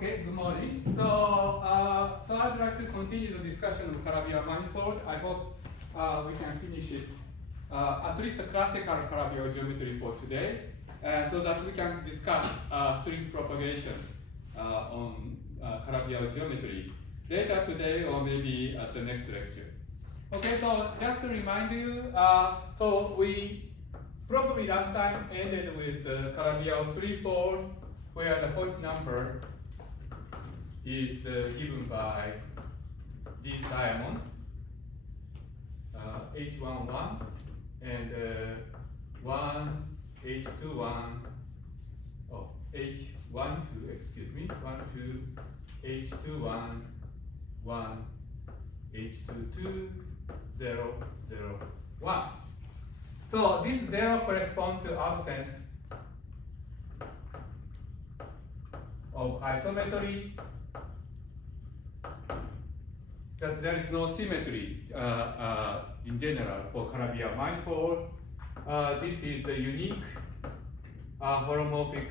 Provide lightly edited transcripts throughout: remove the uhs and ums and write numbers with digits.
Okay, good morning. So I'd like to continue the discussion of Calabi-Yau manifold. I hope we can finish it, at least the classical Calabi-Yau geometry for today, so that we can discuss string propagation on Calabi-Yau geometry later today or maybe at the next lecture. Okay, so just to remind you, so we probably last time ended with Calabi-Yau threefold, where the Hoyt number is given by this diamond, H11 and 1, H21, oh, H12, excuse me, 1, 2, H21, 1, H22, 0, 0, 1. So this 0 corresponds to absence of isometry, that there is no symmetry in general for Calabi-Yau manifold. This is a unique holomorphic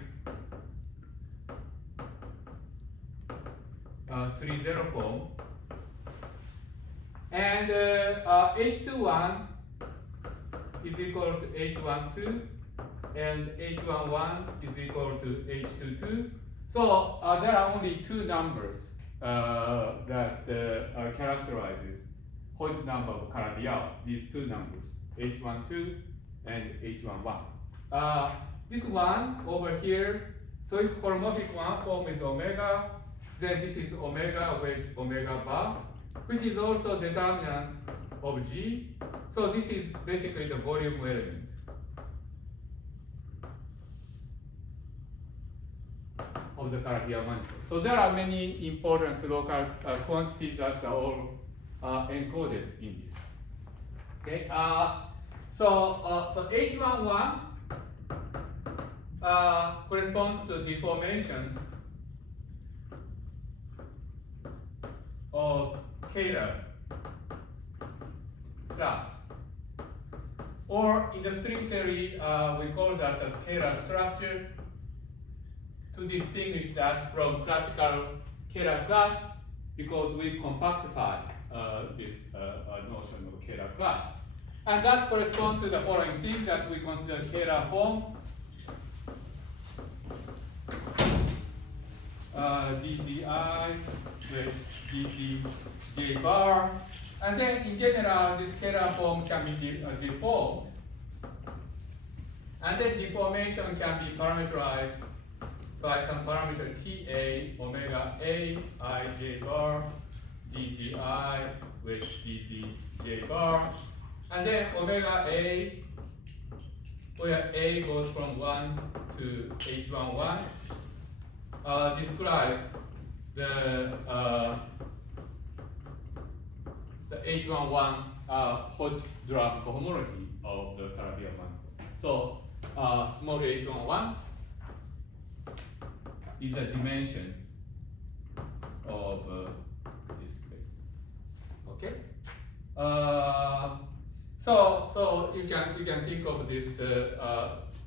3-0 form. And H21 is equal to H12 and H11 is equal to H22. So there are only two numbers that characterizes Hoyt number of Calabi-Yau, these two numbers, H12 and H11. This one over here, so if holomorphic one form is omega, then this is omega wedge omega bar, which is also determinant of G. So this is basically the volume element of the Calabi-Yau manifold. So there are many important local quantities that are all encoded in this. Okay, so H11 corresponds to deformation of Kaehler class, or in the string theory we call that as Kaehler structure, to distinguish that from classical Kaehler class, because we compactify this notion of Kaehler class. And that corresponds to the following things that we consider Kaehler form. DZI with DZJ bar. And then in general, this Kaehler form can be deformed. And then deformation can be parameterized by some parameter TA, omega A, ij bar, dzi with dzj bar. And then omega A, where A goes from 1 to H11, describe the H11 Hoyt drum cohomology of the Calabi-Yau manifold. So small H11 is a dimension of this space. Okay. So you can think of this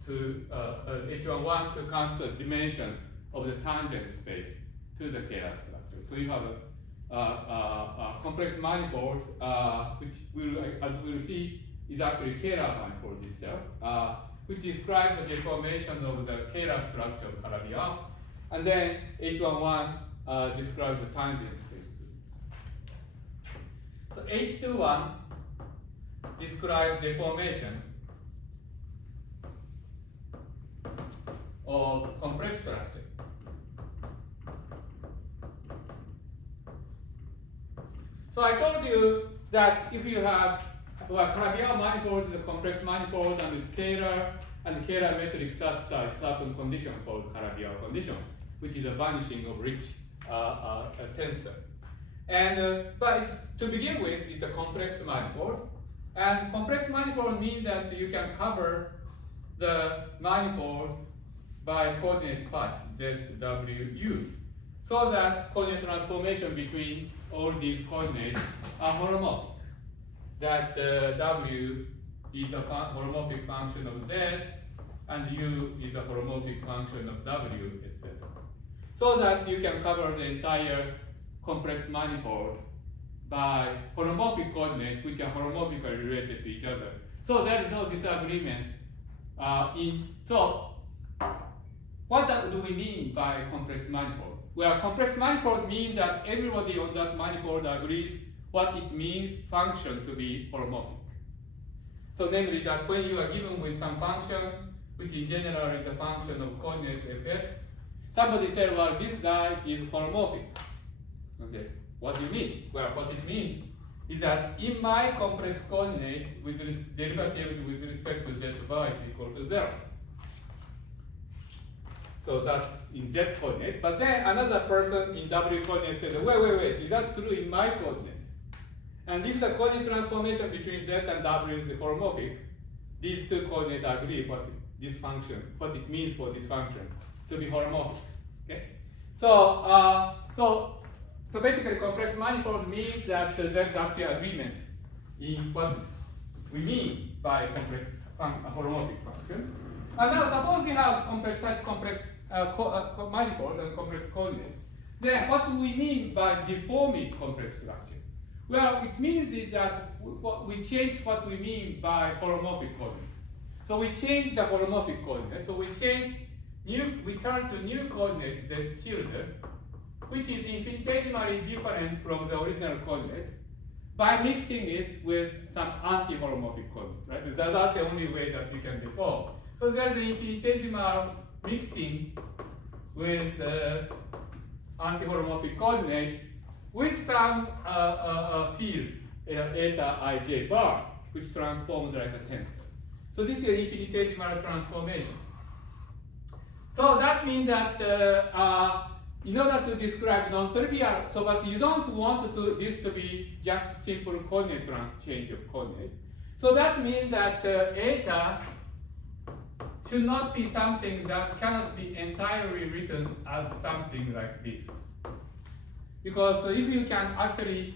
H11 to count the dimension of the tangent space to the Kaehler structure. So you have a complex manifold, which will, as we'll see, is actually Kaehler manifold itself, which describes the deformation of the Kaehler structure of Calabi-Yau. And then H11 describes the tangent space too. So H21 describes deformation of complex structure. So I told you that if you have, well, Calabi-Yau manifold is a complex manifold and it's Kaehler, and the Kaehler metric satisfies certain condition called Calabi-Yau condition, which is a vanishing of rich tensor. And but it's, to begin with, it's a complex manifold, and complex manifold means that you can cover the manifold by coordinate patch Z, W, U, so that coordinate transformation between all these coordinates are holomorphic. That W is a holomorphic function of Z, and U is a holomorphic function of W, etc. so that you can cover the entire complex manifold by holomorphic coordinates which are holomorphically related to each other. So there is no disagreement so what do we mean by complex manifold? Well, complex manifold means that everybody on that manifold agrees what it means function to be holomorphic. So namely that when you are given with some function, which in general is a function of coordinates fx, somebody said, well, this guy is holomorphic. I say, what do you mean? Well, what it means is that in my complex coordinate with derivative with respect to z bar is equal to 0. So that's in z coordinate. But then another person in w coordinate said, wait, is that true in my coordinate? And if the coordinate transformation between z and w is holomorphic, these two coordinates agree what this function, what it means for this function to be holomorphic. Okay? So basically, complex manifold means that there's actually agreement in what we mean by complex holomorphic function. And now suppose you have such complex manifold and complex coordinate. Then what do we mean by deforming complex structure? Well, it means that we change what we mean by holomorphic coordinate. So we change the holomorphic coordinate. So we turn to new coordinate z tilde, which is infinitesimally different from the original coordinate, by mixing it with some anti-holomorphic coordinate, right? That's the only way that you can deform. So there's an infinitesimal mixing with anti-holomorphic coordinate with some field, eta ij bar, which transforms like a tensor. So this is an infinitesimal transformation. So that means that in order to describe non-trivial, but you don't want this to be just simple coordinate change of coordinate. So that means that eta should not be something that cannot be entirely written as something like this. Because if you can actually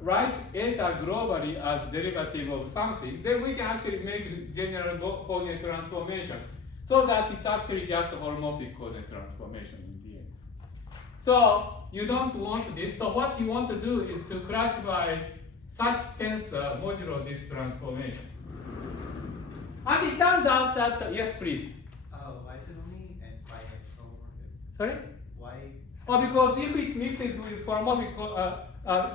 write eta globally as derivative of something, then we can actually make general coordinate transformation so that it's actually just a holomorphic coordinate transformation in the end. So you don't want this. So what you want to do is to classify such tensor modulo this transformation. And it turns out that, yes, please. Why is it only and why holomorphic? Sorry? Why? Oh, because if it mixes with holomorphic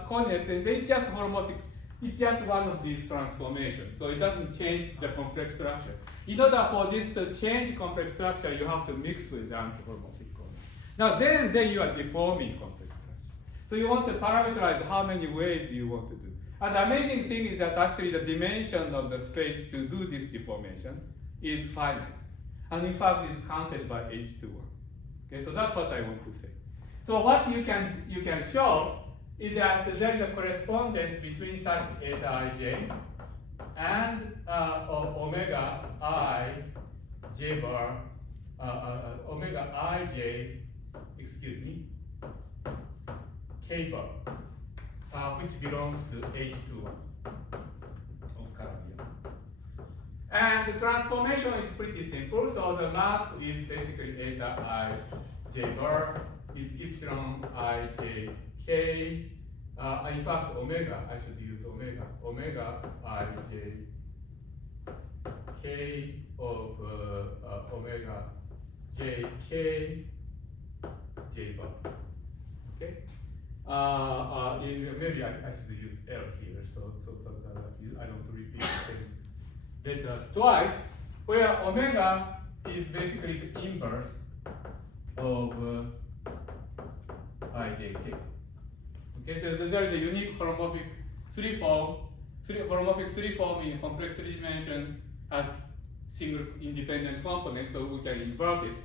coordinate, then it's just holomorphic. It's just one of these transformations. So it doesn't change the complex structure. In order for this to change complex structure, you have to mix with the anti-holomorphic coordinate. Now then you are deforming complex structure. So you want to parameterize how many ways you want to do. And the amazing thing is that actually the dimension of the space to do this deformation is finite. And in fact, it's counted by H21. Okay, so that's what I want to say. So what you can show is that there is a correspondence between such eta ij and omega I j bar, omega ij, k bar, which belongs to H21 of Calabi-Yau. And the transformation is pretty simple. So the map is basically eta I j bar is epsilon I j k. In fact, omega, I should use omega. Omega I j k of omega j k j bar. Okay. Maybe I should use L here, so that I don't repeat the same letters twice. Where omega is basically the inverse of ijk. Okay, so there is a unique holomorphic holomorphic three form in complex three dimension as single independent component, so we can invert it.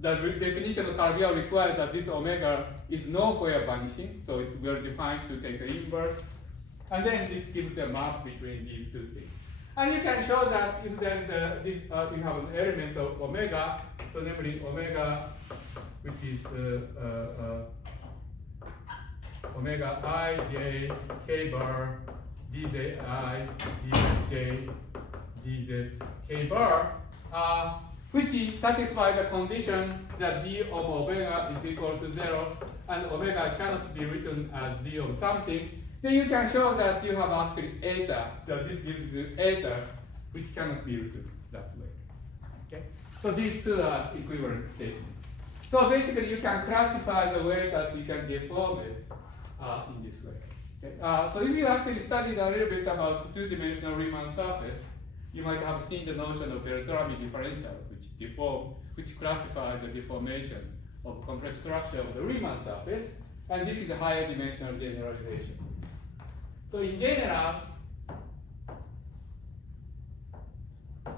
The definition of Calabi-Yau requires that this omega is nowhere vanishing, so it's well defined to take an inverse. And then this gives a map between these two things. And you can show that if there is you have an element of omega, so namely omega, which is omega I j k bar dz I dz j dz k bar, which satisfies the condition that d of omega is equal to 0, and omega cannot be written as d of something, then you can show that you have actually eta, that this gives you eta, which cannot be written that way. Okay? So these two are equivalent statements. So basically, you can classify the way that you can deform it in this way. Okay? So if you actually studied a little bit about two-dimensional Riemann surface, you might have seen the notion of Bertrami differential, which classifies the deformation of complex structure of the Riemann surface, and this is a higher dimensional generalization. So in general,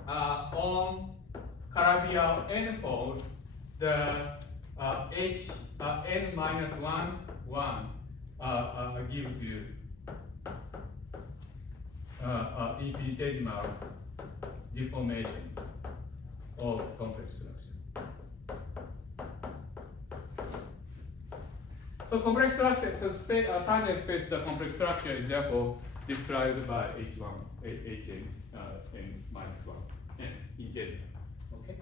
on Calabi-Yau n-fold, the h n minus 1, 1 gives you infinitesimal deformation of complex structure. So complex structure, so tangent space of the complex structure is therefore described by h1, hn n minus 1 in general. Okay,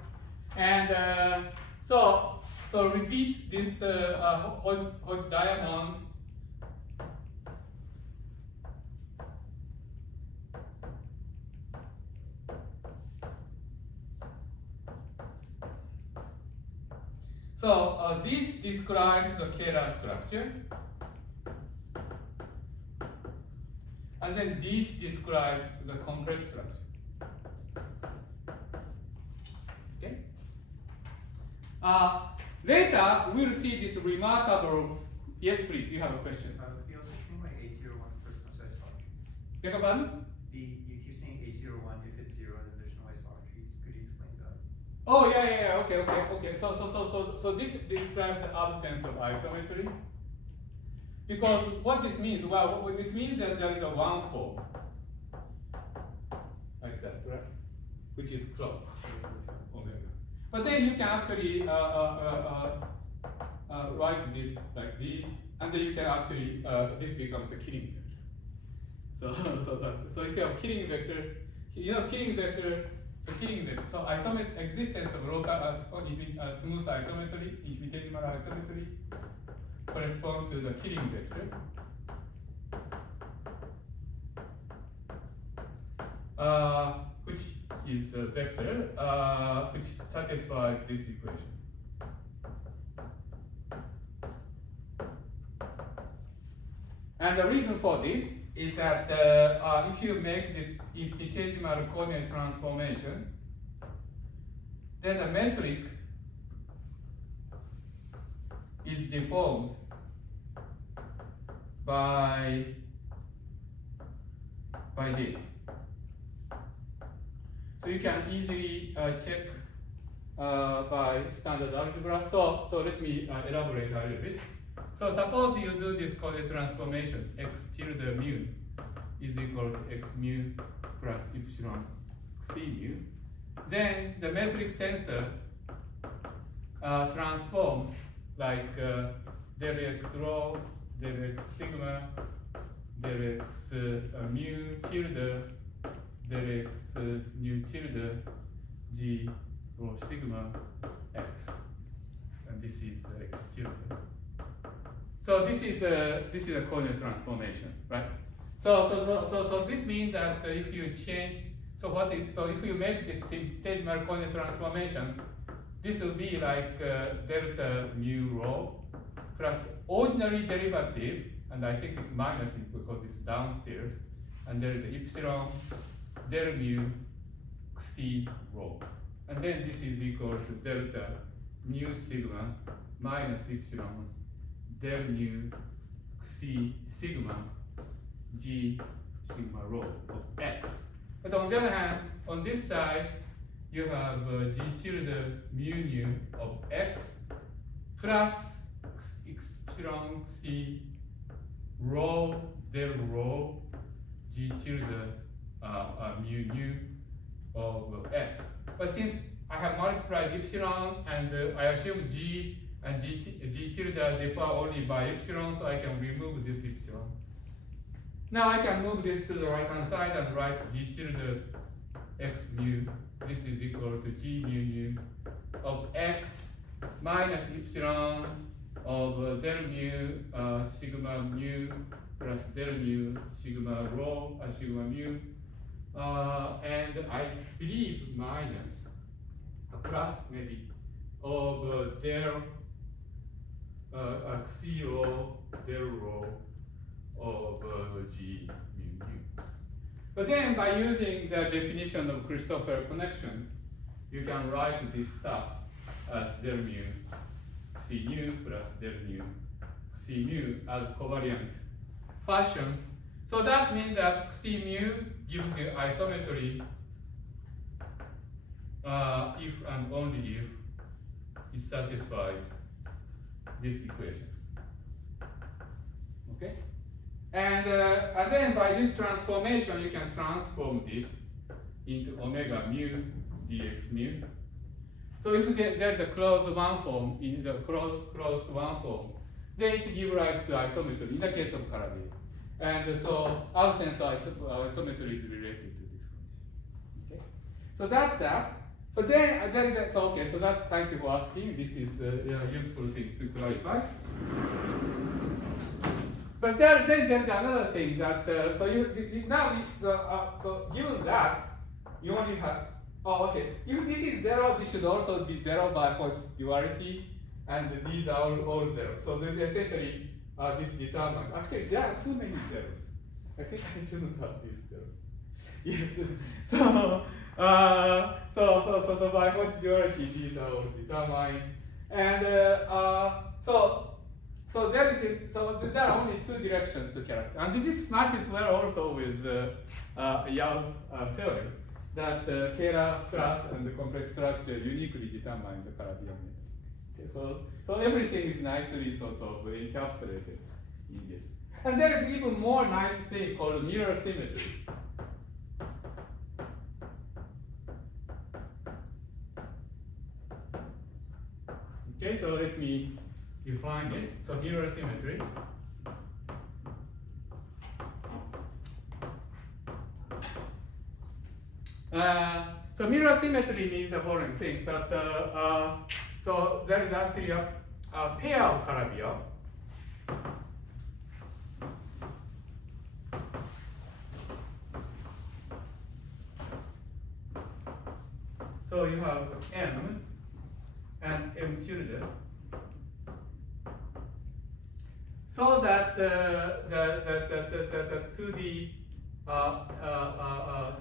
and so repeat this Hodge diamond. So this describes the Kaehler structure, and then this describes the complex structure. Okay. Later we'll see this remarkable. Yes, please. You have a question. Could you also explain why H01 first comes to isometry? Beg your pardon? You keep saying H01 if it's 0, then there's no isometries. Could you explain that? Oh yeah. Okay. So this describes the absence of isometry. Because what this means, well, this means that there is a one form, like that, right? Which is closed. Omega. But then you can actually write this like this, and then you can actually this becomes a killing vector. So if you have killing vector, killing vector. So isometry existence of local smooth isometry, infinitesimal isometry, correspond to the killing vector. Which is a vector which satisfies this equation. And the reason for this is that if you make this infinitesimal coordinate transformation, then the metric is deformed by this. So you can easily check by standard algebra. So let me elaborate a little bit. So suppose you do this coordinate transformation, x tilde mu is equal to x mu plus epsilon c mu. Then the metric tensor transforms like del x rho, del x sigma, del x mu tilde, del x nu tilde g rho sigma x, and this is x tilde. So this is a coordinate transformation, right? So this means that if you change, so if you make this infinitesimal coordinate transformation, this will be like delta mu rho plus ordinary derivative, and I think it's minus because it's downstairs, and there is epsilon del mu c rho, and then this is equal to delta mu sigma minus epsilon del mu c sigma g sigma rho of x. But on the other hand, on this side, you have g tilde mu nu of x plus epsilon c rho del rho g tilde mu nu of x. But since I have multiplied epsilon and I assume g and g tilde differ only by epsilon, so I can remove this epsilon. Now I can move this to the right hand side and write g tilde x mu. This is equal to g mu nu of x minus epsilon of del mu sigma mu plus del mu sigma rho sigma mu, and I believe minus plus maybe of del C rho del rho of G mu mu. But then by using the definition of Christoffel connection, you can write this stuff as del mu C mu plus del mu C mu as covariant fashion. So that means that C mu gives you isometry if and only if it satisfies this equation. Okay? And then by this transformation, you can transform this into omega mu dx mu. So if there's a closed one form in the closed one form, then it gives rise to isometry in the case of Calabi. And so our sense of isometry is related to this condition. Okay? So that's that. But then there is a, so okay, so that, thank you for asking. This is a useful thing to clarify. But then there's another thing that so so given that you only have if this is zero, this should also be zero by its duality, and these are all zero. So then essentially this determines. Actually, there are too many zeros. I think I shouldn't have these zeros. Yes. So by its duality, these are all determined, and So there is this. So there are only two directions to character, and this matches well also with Yau's theory that Kaehler class and the complex structure uniquely determine the Calabi-Yau metric. Okay, so everything is nicely sort of encapsulated in this, and there is even more nice thing called mirror symmetry. Okay, so let me define this. So mirror symmetry. So mirror symmetry means the following things that so there is actually a pair of Calabi-Yau. So you have M and M tilde. So that the 2D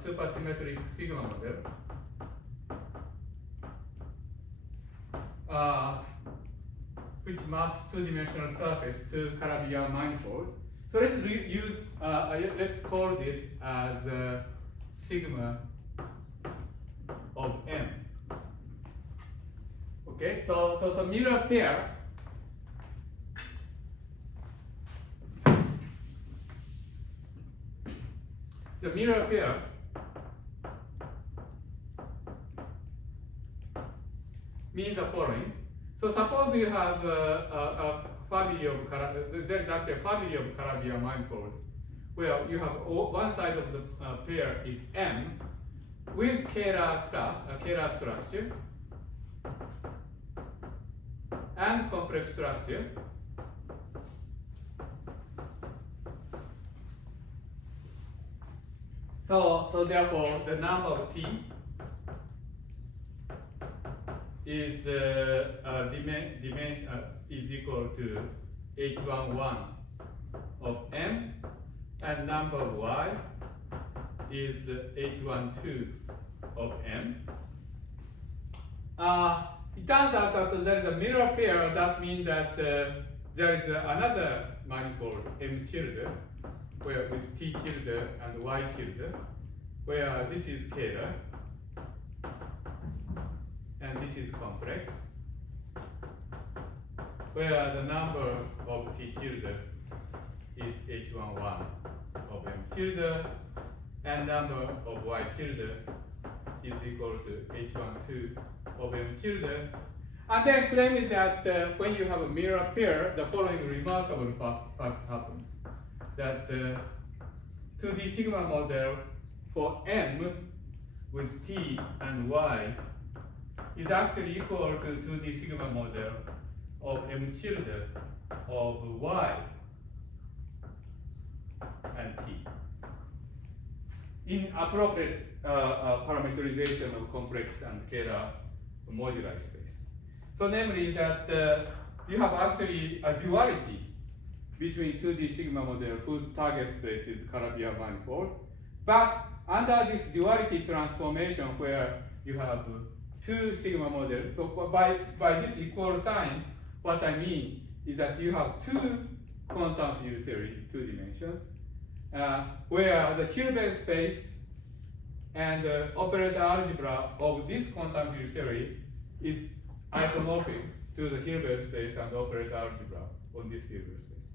supersymmetric sigma model which maps two-dimensional surface to Calabi-Yau manifold. So let's call this as sigma of M. Okay, so mirror pair. The mirror pair means the following. So suppose you have a family of there's actually a family of Calabi-Yau manifold where you have one side of the pair is M with Kaehler class, a Kaehler structure, and complex structure. So therefore, the number of T is is equal to H11 of M, and number of Y is H12 of M. It turns out that there is a mirror pair. That means that there is another manifold M tilde, where with T tilde and Y tilde, where this is Kaehler and this is complex, where the number of T tilde is H11 of M tilde and number of Y tilde is equal to H12 of M tilde. And then claiming that when you have a mirror pair, the following remarkable fact happens. That 2D sigma model for M with T and Y is actually equal to 2D sigma model of M tilde of Y and T in appropriate parameterization of complex and Kaehler moduli space. So namely that you have actually a duality between 2D sigma model whose target space is Calabi-Yau manifold, but under this duality transformation where you have two sigma model, by this equal sign, what I mean is that you have two quantum field theory, 2 dimensions, where the Hilbert space and operator algebra of this quantum field theory is isomorphic to the Hilbert space and operator algebra on this Hilbert space.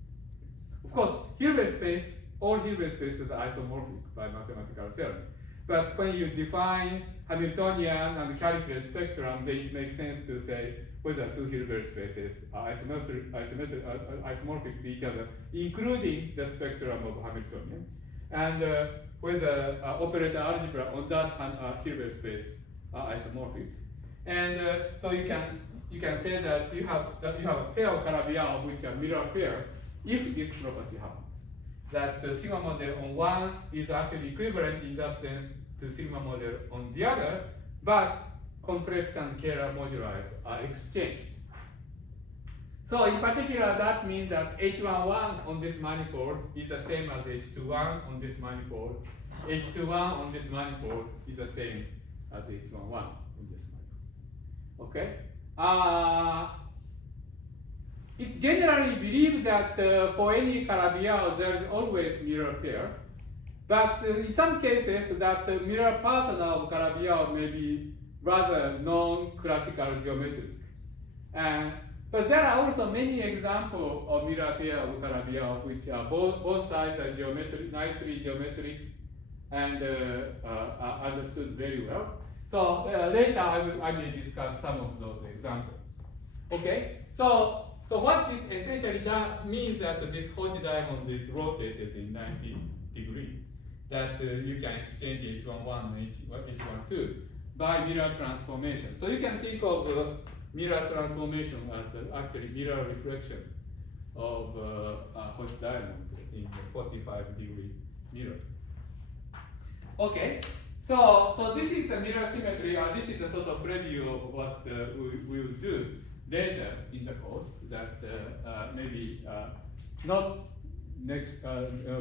Of course, Hilbert space, all Hilbert spaces are isomorphic by mathematical theorem. But when you define Hamiltonian and calculus spectrum, then it makes sense to say whether two Hilbert spaces are isomorphic to each other, including the spectrum of Hamiltonian, and whether operator algebra on that Hilbert space are isomorphic. And so you can say that you have a pair of Calabi-Yau which are mirror pair if this property happens. That the sigma model on one is actually equivalent in that sense to sigma model on the other, but complex and Kaehler moduli are exchanged. So in particular, that means that H11 on this manifold is the same as H21 on this manifold. H21 on this manifold is the same as H11 on this manifold. Okay? It's generally believed that for any Calabi-Yau there is always mirror pair, but in some cases that the mirror partner of Calabi-Yau may be rather non-classical geometric. But there are also many examples of mirror pair of Calabi-Yau which are both sides are geometric, nicely geometric, and are understood very well. So later I may discuss some of those examples. Okay, so what this essentially means that this Hodge diamond is rotated in 90 degrees, that you can exchange H11 and H12 by mirror transformation. So you can think of mirror transformation as actually mirror reflection of Hodge diamond in the 45-degree mirror. Okay, so this is the mirror symmetry, or this is a sort of preview of what we will do later in the course, that maybe not next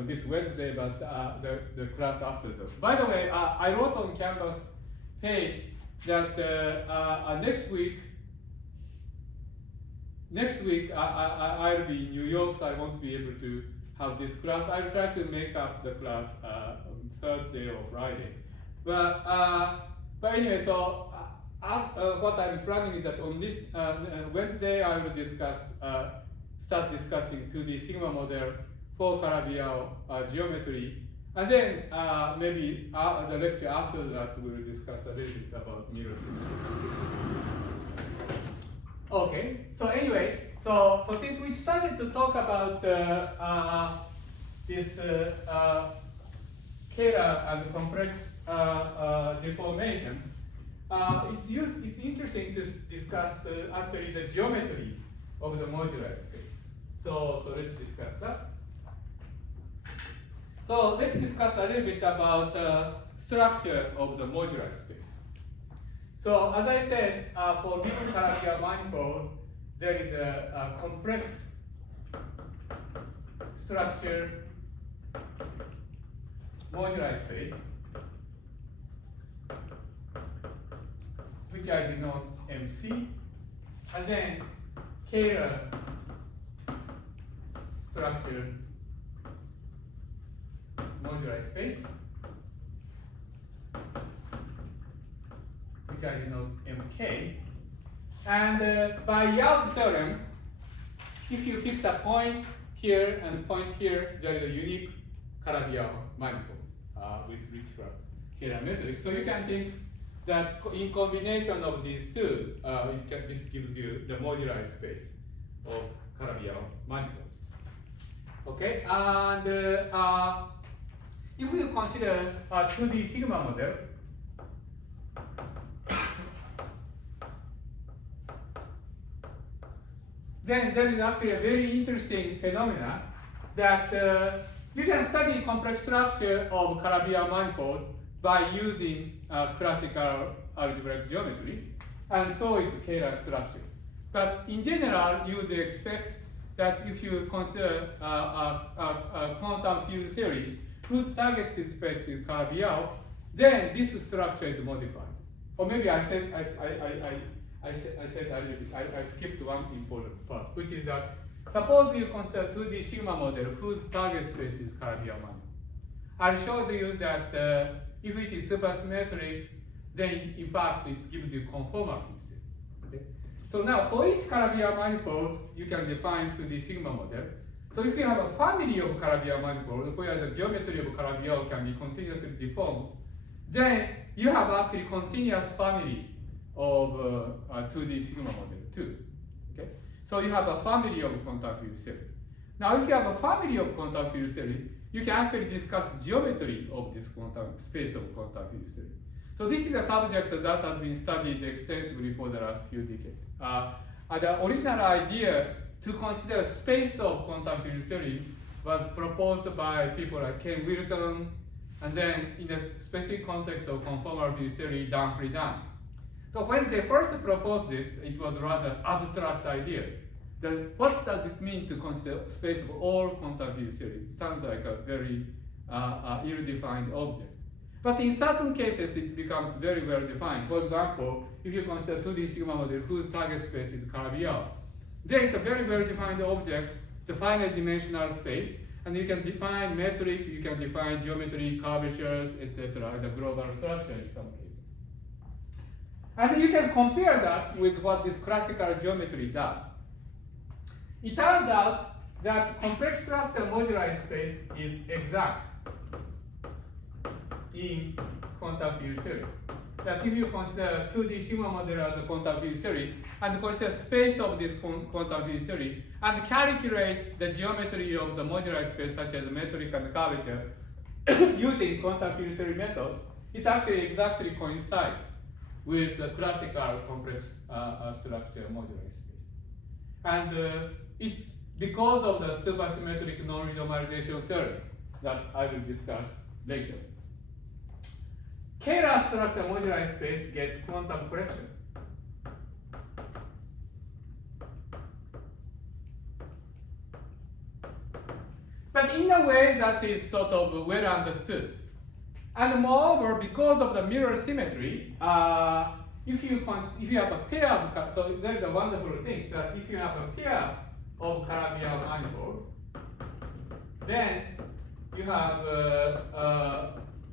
this Wednesday, but the class after that. By the way, I wrote on Canvas page that next week I'll be in New York, so I won't be able to have this class. I'll try to make up the class on Thursday or Friday. But anyway, so what I'm planning is that on this Wednesday I will start discussing 2D sigma model for Calabi-Yau geometry, and then maybe the lecture after that we will discuss a little bit about mirror symmetry. Okay, so anyway, so since we started to talk about this Kaehler and complex deformation, it's interesting to discuss actually the geometry of the modular space. So let's discuss that. So let's discuss a little bit about the structure of the modular space. So as I said, for given Calabi-Yau manifold, there is a complex structure modular space, which I denote MC, and then Kaehler structure modular space, which I denote MK. And by Yau's theorem, if you fix a point here and a point here, there is a unique Calabi-Yau manifold with rich Kaehler metric. So you can think that in combination of these two, this gives you the modular space of Calabi-Yau manifold. Okay, and if you consider a 2D sigma model, then there is actually a very interesting phenomena that you can study complex structure of Calabi-Yau manifold by using classical algebraic geometry, and so is Kaehler structure. But in general, you would expect that if you consider a quantum field theory whose target space is Calabi-Yau, then this structure is modified. Or maybe I said a little bit, I skipped one important part, which is that suppose you consider 2D sigma model whose target space is Calabi-Yau manifold. I showed you that if it is supersymmetric, then in fact it gives you conformal field theory. Okay? So now for each Calabi-Yau manifold, you can define 2D sigma model. So if you have a family of Calabi-Yau manifold where the geometry of Calabi-Yau can be continuously deformed, then you have actually continuous family of 2D sigma model too. Okay? So you have a family of quantum field theory. Now if you have a family of quantum field theory, you can actually discuss geometry of this quantum space of quantum field theory. So this is a subject that has been studied extensively for the last few decades. The original idea to consider space of quantum field theory was proposed by people like Ken Wilson, and then in the specific context of conformal field theory, Dan Friedman. So when they first proposed it, it was rather abstract idea. What does it mean to consider space of all quantum field theory? It sounds like a very ill-defined object. But in certain cases, it becomes very well defined. For example, if you consider 2D sigma model whose target space is Calabi-Yau, then it's a very well-defined object, it's a finite dimensional space, and you can define metric, you can define geometry, curvatures, etc., as a global structure in some cases. And you can compare that with what this classical geometry does. It turns out that complex structure moduli space is exact in quantum field theory. That if you consider 2D sigma model as a quantum field theory and consider space of this quantum field theory and calculate the geometry of the moduli space such as metric and curvature using quantum field theory method, it actually exactly coincides with the classical complex structure moduli space. And it's because of the supersymmetric non-renormalization theory that I will discuss later. Kaehler structure moduli space get quantum correction. But in a way that is sort of well understood. And moreover, because of the mirror symmetry, if you have a pair of, so there is a wonderful thing that if you have a pair of Calabi-Yau manifold, then you have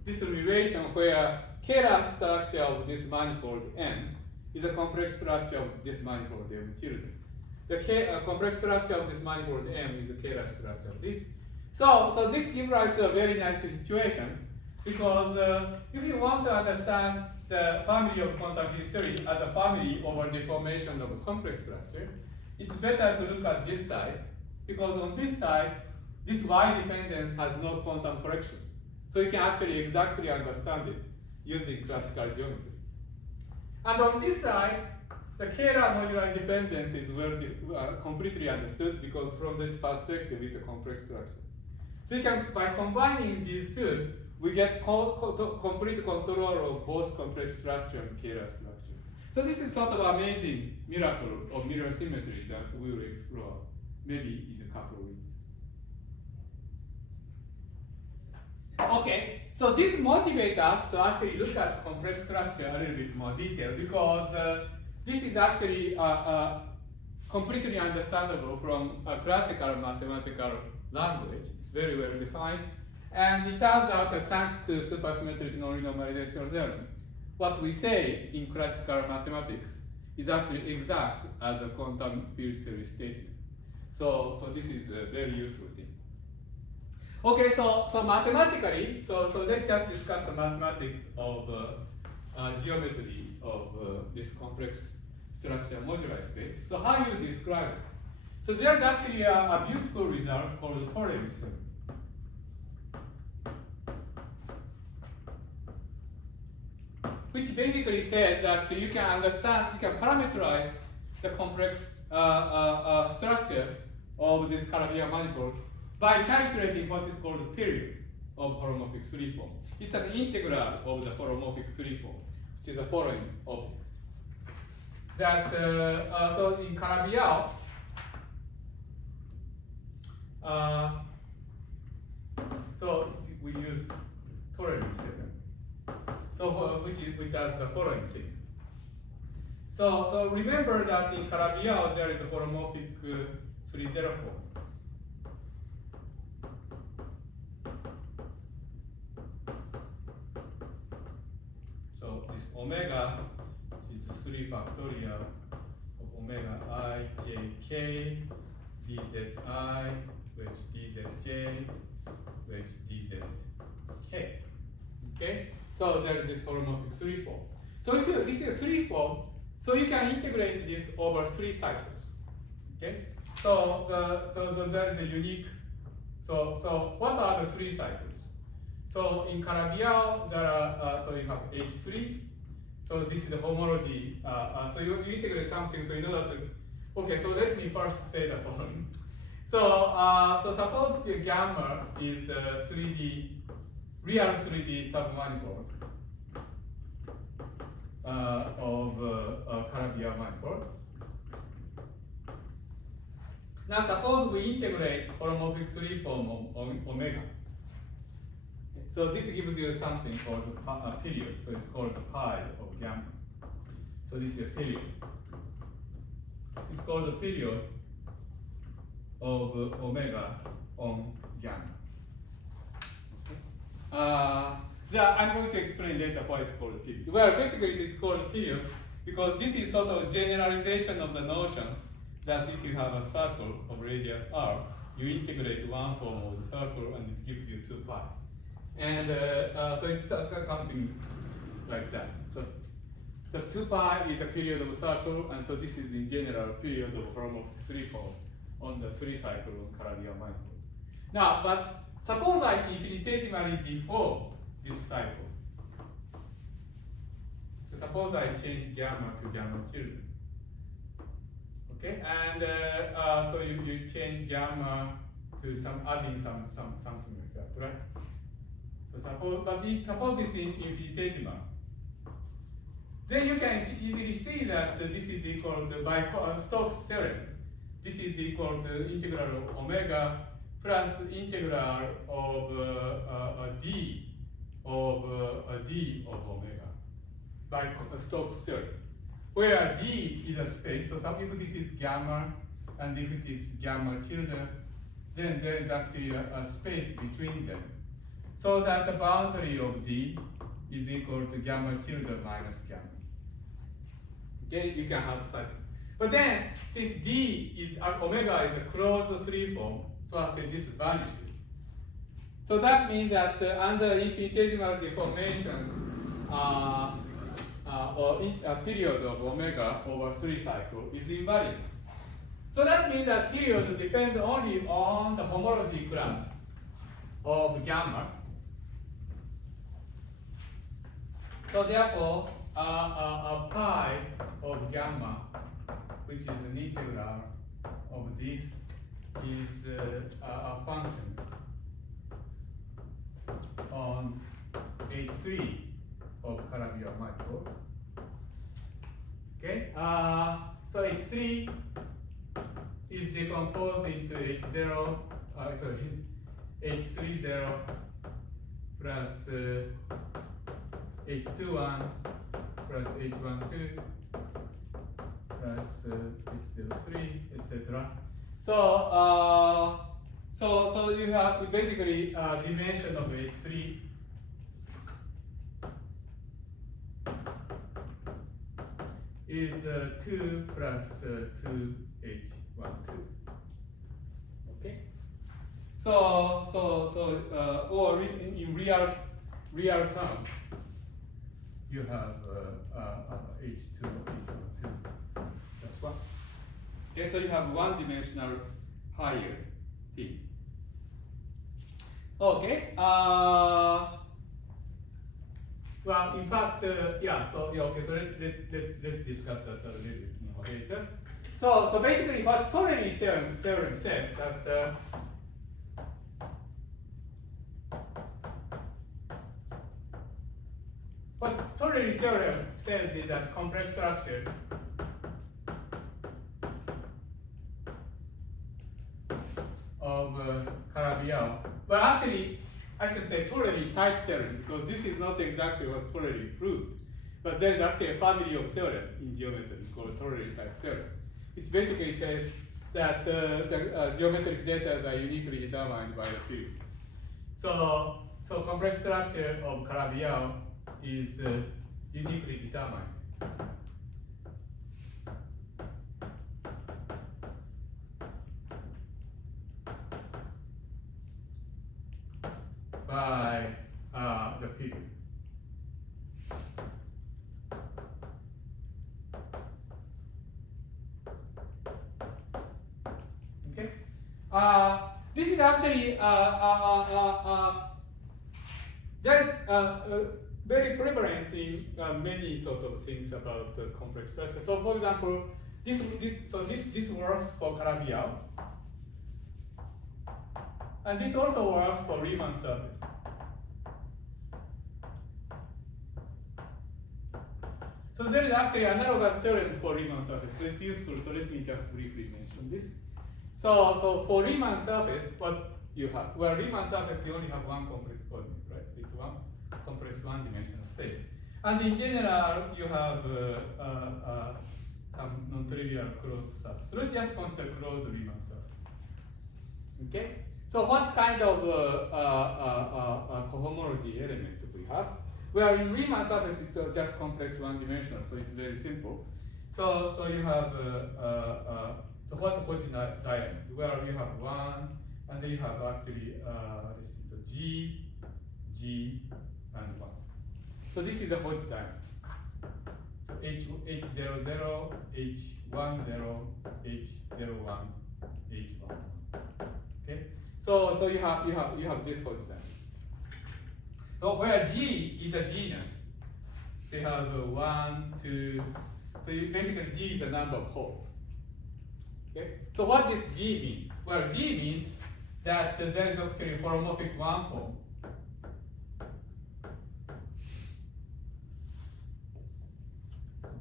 this relation where Kaehler structure of this manifold M is a complex structure of this manifold M tilde. The complex structure of this manifold M is a Kaehler structure of this. So this gives rise to a very nice situation, because if you want to understand the family of quantum field theory as a family over deformation of a complex structure, it's better to look at this side, because on this side, this Y dependence has no quantum corrections. So you can actually exactly understand it using classical geometry. And on this side, the Kaehler modular dependence is completely understood, because from this perspective, it's a complex structure. So you can, by combining these two, we get complete control of both complex structure and Kaehler structure. So this is sort of amazing miracle of mirror symmetry that we will explore maybe in a couple of weeks. Okay, so this motivates us to actually look at complex structure a little bit more detail, because this is actually completely understandable from a classical mathematical language. It's very well defined. And it turns out that thanks to supersymmetric non-renormalization theorem, what we say in classical mathematics is actually exact as a quantum field theory statement. So this is a very useful thing. Okay, so mathematically, so let's just discuss the mathematics of geometry of this complex structure moduli space. So how you describe it? So there's actually a beautiful result called the toric theorem. Which basically says that you can parameterize the complex structure of this Calabi-Yau manifold by calculating what is called the period of holomorphic 3 form. It's an integral of the holomorphic 3 form, which is the following object. That so in Calabi-Yau, so we use toric 7. So which does the following thing. So remember that in Calabi-Yau there is a holomorphic 3-0 form. So this omega is 3 factorial of omega I j k dzi which dzj which dzk. Okay? So there is this holomorphic 3 form. So if this is a 3 form, so you can integrate this over 3 cycles. Okay? So there is a unique. So what are the 3 cycles? So in Calabi-Yau, there are so you have H3. So this is the homology. So you integrate something. So you know that. Okay. So let me first say the following. So suppose the gamma is 3D, real 3D submanifold of Calabi-Yau manifold. Now suppose we integrate holomorphic 3 form of omega. So this gives you something called a period. So it's called pi of gamma. So this is a period. It's called the period of omega on gamma. I'm going to explain later why it's called a period. Well, basically it's called a period because this is sort of a generalization of the notion that if you have a circle of radius r, you integrate one form of the circle and it gives you 2 pi. And so it's something like that. So the 2 pi is a period of a circle, and so this is in general a period of holomorphic 3 form on the 3 cycle of Calabi-Yau manifold. Now, but suppose I infinitesimally deform this cycle. So suppose I change gamma to gamma children. Okay, and so you change gamma to adding something like that, right? So suppose it's in infinitesimal. Then you can easily see that this is equal to, by Stokes' theorem, this is equal to integral of omega plus integral of d of omega by Stokes' theorem, where d is a space. So if this is gamma and if it is gamma children, then there is actually a space between them, so that the boundary of d is equal to gamma children minus gamma. Okay, you can have such. But then, since d is omega is a closed 3 form, so actually this vanishes. So that means that under infinitesimal deformation, or a period of omega over 3 cycle is invariant. So that means that period depends only on the homology class of gamma. So therefore, a pi of gamma, which is an integral of this, is a function on H3 of Calabi-Yau manifold. Okay, so H3 is decomposed into H0, H30 plus H21 plus H12 plus H03, etc. So you have basically dimension of H3 is 2 plus 2H12. Okay. Or in real terms, you have H2, H12. That's one. Okay, so you have one-dimensional higher thing. Okay. Well, in fact, yeah. So okay. So let's discuss that a little bit more later. So basically what Toric theorem says that what Toric theorem says is that complex structure of Calabi-Yau. Well, actually, I should say Toric type theorem because this is not exactly what Toric proved. But there is actually a family of theorem in geometry called Toric type theorem. It basically says that the geometric data are uniquely determined by the field. So complex structure of Calabi-Yau is uniquely determined. By the field. Okay. This is actually very prevalent in many sort of things about the complex structure. So, for example, this works for Calabi-Yau, and this also works for Riemann surface. So there is actually analogous theorem for Riemann surface. So it's useful. So let me just briefly mention this. So for Riemann surface, what you have, well, Riemann surface you only have one complex coordinate, right? It's one complex one-dimensional space. And in general, you have some non-trivial closed surface. So let's just consider closed Riemann surface. Okay. So what kind of cohomology element do we have? Well, in Riemann surface, it's just complex one-dimensional, so it's very simple. So you have so what's the Hodge diamond? Well, you have one, and then you have actually let's see, so G, and one. So this is the Hodge diamond. So H00, H10, H01, H11. Okay. So you have this Hodge diamond. So where G is a genus, so you have 1, 2. So you basically G is the number of holes. Okay. So what this G means? Well, G means that there is actually holomorphic one form.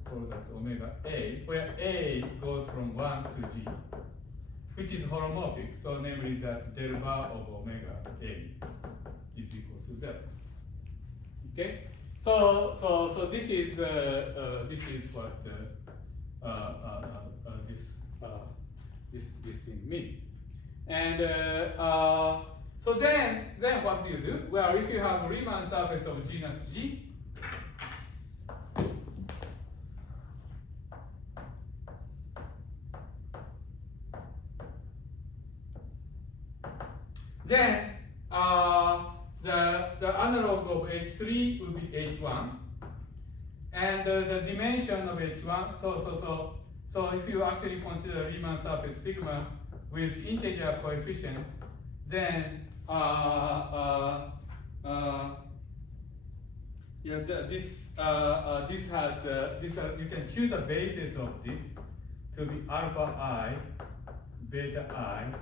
Call that omega A, where A goes from 1 to G, which is holomorphic. So namely that del bar of omega A is equal to 0. Okay, so this is what this thing means, and so then what do you do? Well, if you have Riemann surface of genus G, then the analog of H3 would be H1, and the dimension of H1. So if you actually consider Riemann surface sigma with integer coefficient, then this has you can choose the basis of this to be alpha I, beta I,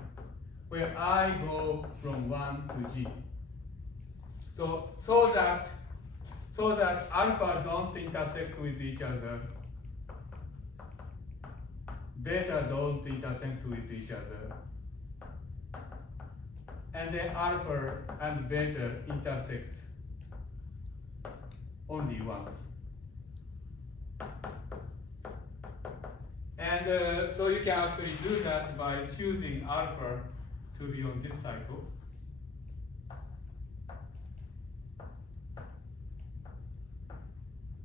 where I go from 1 to G. So that alpha don't intersect with each other, beta don't intersect with each other, and then alpha and beta intersect only once. And so you can actually do that by choosing alpha to be on this cycle.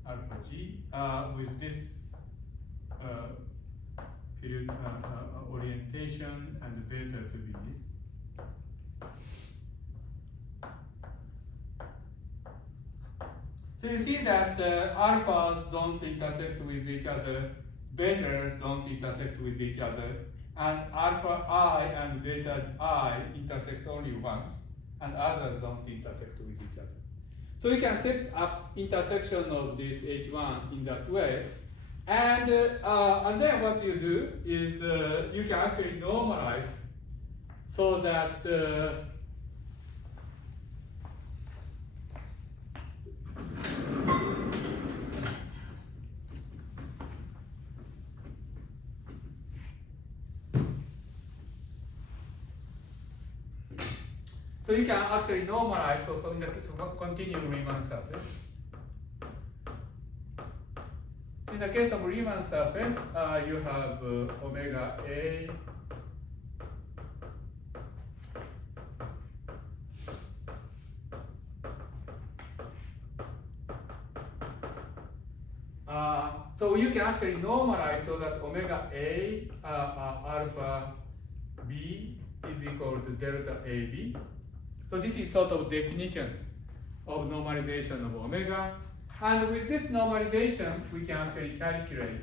Alpha G with this period orientation, and beta to be this. So you see that alphas don't intersect with each other, betas don't intersect with each other, and alpha I and beta I intersect only once, and others don't intersect with each other. So we can set up intersection of this H1 in that way, And then what you do is you can actually normalize so that so you can actually normalize so in the continuum Riemann surface. In the case of Riemann surface, you have omega A so you can actually normalize so that omega A alpha B is equal to delta AB. So this is sort of definition of normalization of omega. And with this normalization, we can actually calculate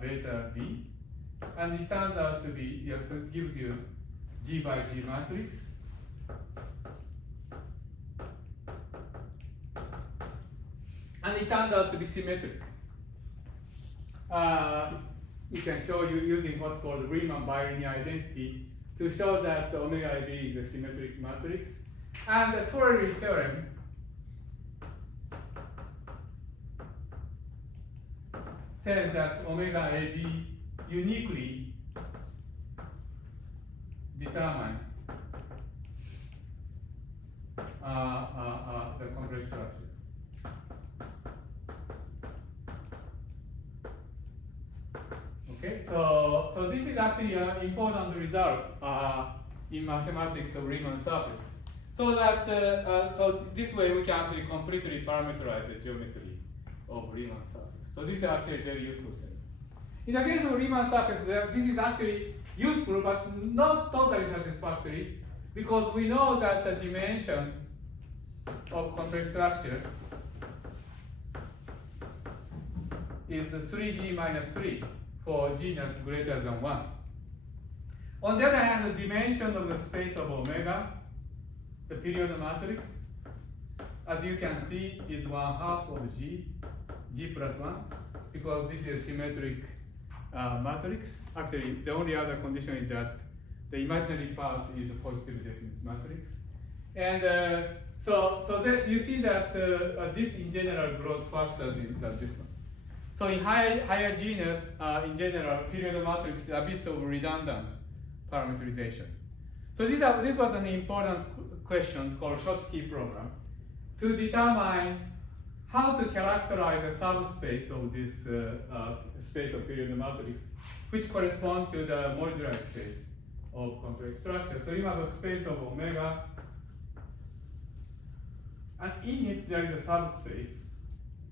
beta B. And it turns out to be, yeah, so it gives you G by G matrix. And it turns out to be symmetric. We can show you using what's called Riemann bilinear identity to show that omega AB is a symmetric matrix. And the toric theorem says that omega AB uniquely determine the complex structure. Okay, so this is actually an important result in mathematics of Riemann surface. So that so this way we can actually completely parameterize the geometry of Riemann surface. So this is actually a very useful thing. In the case of Riemann surface, this is actually useful but not totally satisfactory because we know that the dimension of complex structure is 3G minus 3 for genus greater than 1. On the other hand, the dimension of the space of omega, the period matrix, as you can see, is 1/2 of G plus 1, because this is a symmetric matrix. Actually, the only other condition is that the imaginary part is a positive definite matrix. And so that you see that this in general grows faster than this one. So in higher genus, in general, period matrix is a bit of redundant parameterization. So this was an important question called Schottky program to determine how to characterize a subspace of this space of period matrix, which corresponds to the modular space of complex structure. So you have a space of omega, and in it there is a subspace,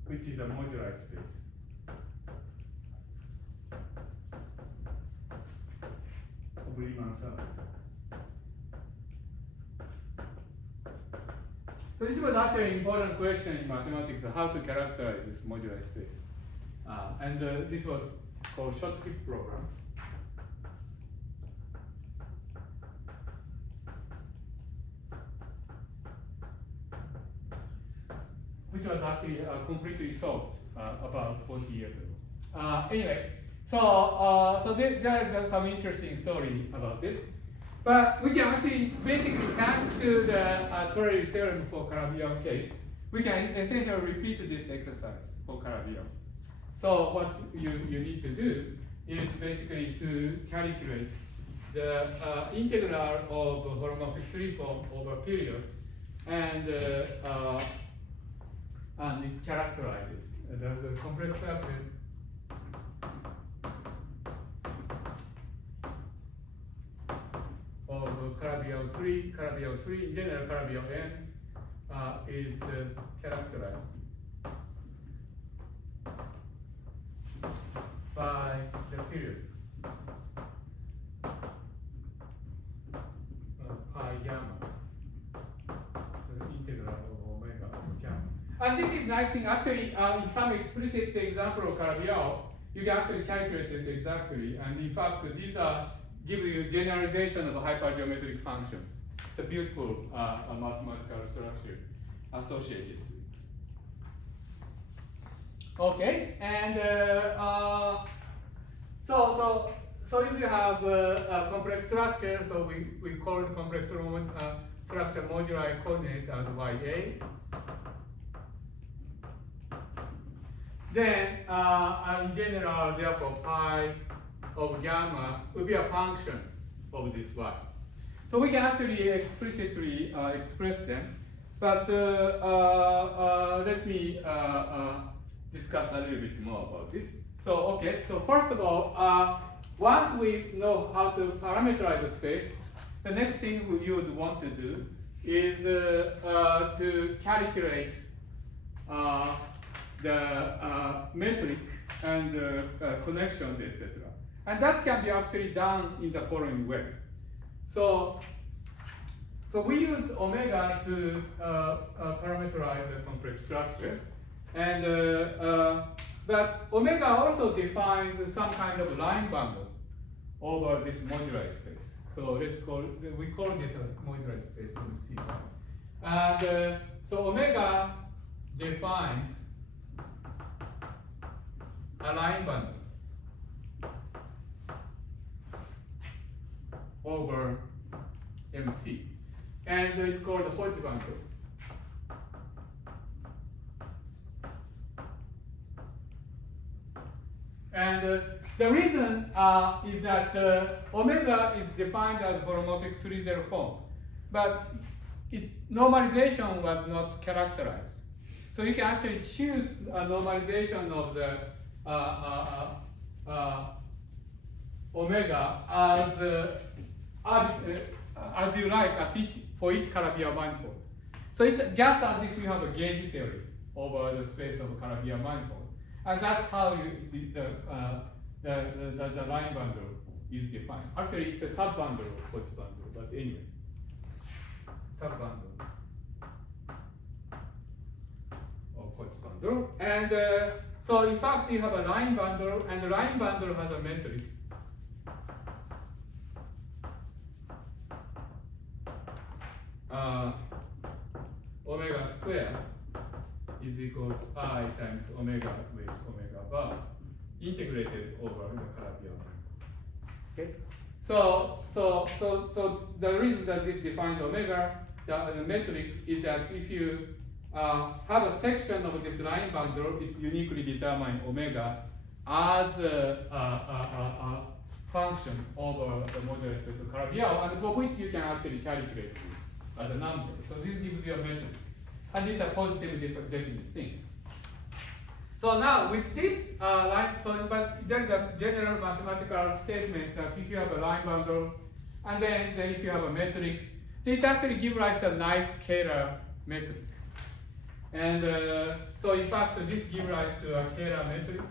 which is a modular space. Of Riemann surface. So this was actually an important question in mathematics, how to characterize this modular space. And this was called Schottky program. Which was actually completely solved about 40 years ago. Anyway, so there is some interesting story about it. But we can actually, basically, thanks to the toric theorem for Calabi-Yau case, we can essentially repeat this exercise for Calabi-Yau. So what you need to do is basically to calculate the integral of holomorphic 3 form over period, and it characterizes the complex structure of Calabi-Yau 3, in general Calabi-Yau n is characterized by the period pi gamma, so the integral of omega gamma. And this is nice thing, actually in some explicit example of Calabi-Yau, you can actually calculate this exactly, and in fact these are give you generalization of hypergeometric functions. It's a beautiful mathematical structure associated to it. Okay, and so if you have a complex structure, so we call the complex structure moduli coordinate as YA. Then in general, therefore, pi of gamma will be a function of this y. So we can actually explicitly express them, but let me discuss a little bit more about this. So okay, so first of all, once we know how to parameterize the space, the next thing you would want to do is to calculate the metric and connections, etc. And that can be actually done in the following way. So we used omega to parameterize a complex structure, and but omega also defines some kind of line bundle over this moduli space. So we call this as moduli space in C1. And so omega defines a line bundle over MC, and it's called the Hodge bundle. And the reason is that omega is defined as holomorphic 3-0 form, but its normalization was not characterized. So you can actually choose a normalization of the omega as you like for each Calabi-Yau manifold. So it's just as if you have a gauge theory over the space of Calabi-Yau manifold. And that's how the line bundle is defined. Actually, it's a sub-bundle of Hodge bundle, but anyway, sub-bundle of Hodge bundle. And so in fact, you have a line bundle, and the line bundle has a metric. Omega squared is equal to pi times omega with omega bar integrated over the Calabi-Yau. Okay. So the reason that this defines omega, the metric, is that if you have a section of this line bundle, it uniquely determines omega as a function over the moduli space of Calabi-Yau, and for which you can actually calculate this as a number. So this gives you a metric. And it's a positive definite thing. So now with this line, but there is a general mathematical statement that if you have a line bundle, and then if you have a metric, this actually gives rise to a nice Kaehler metric. And so in fact, this gives rise to a Kaehler metric.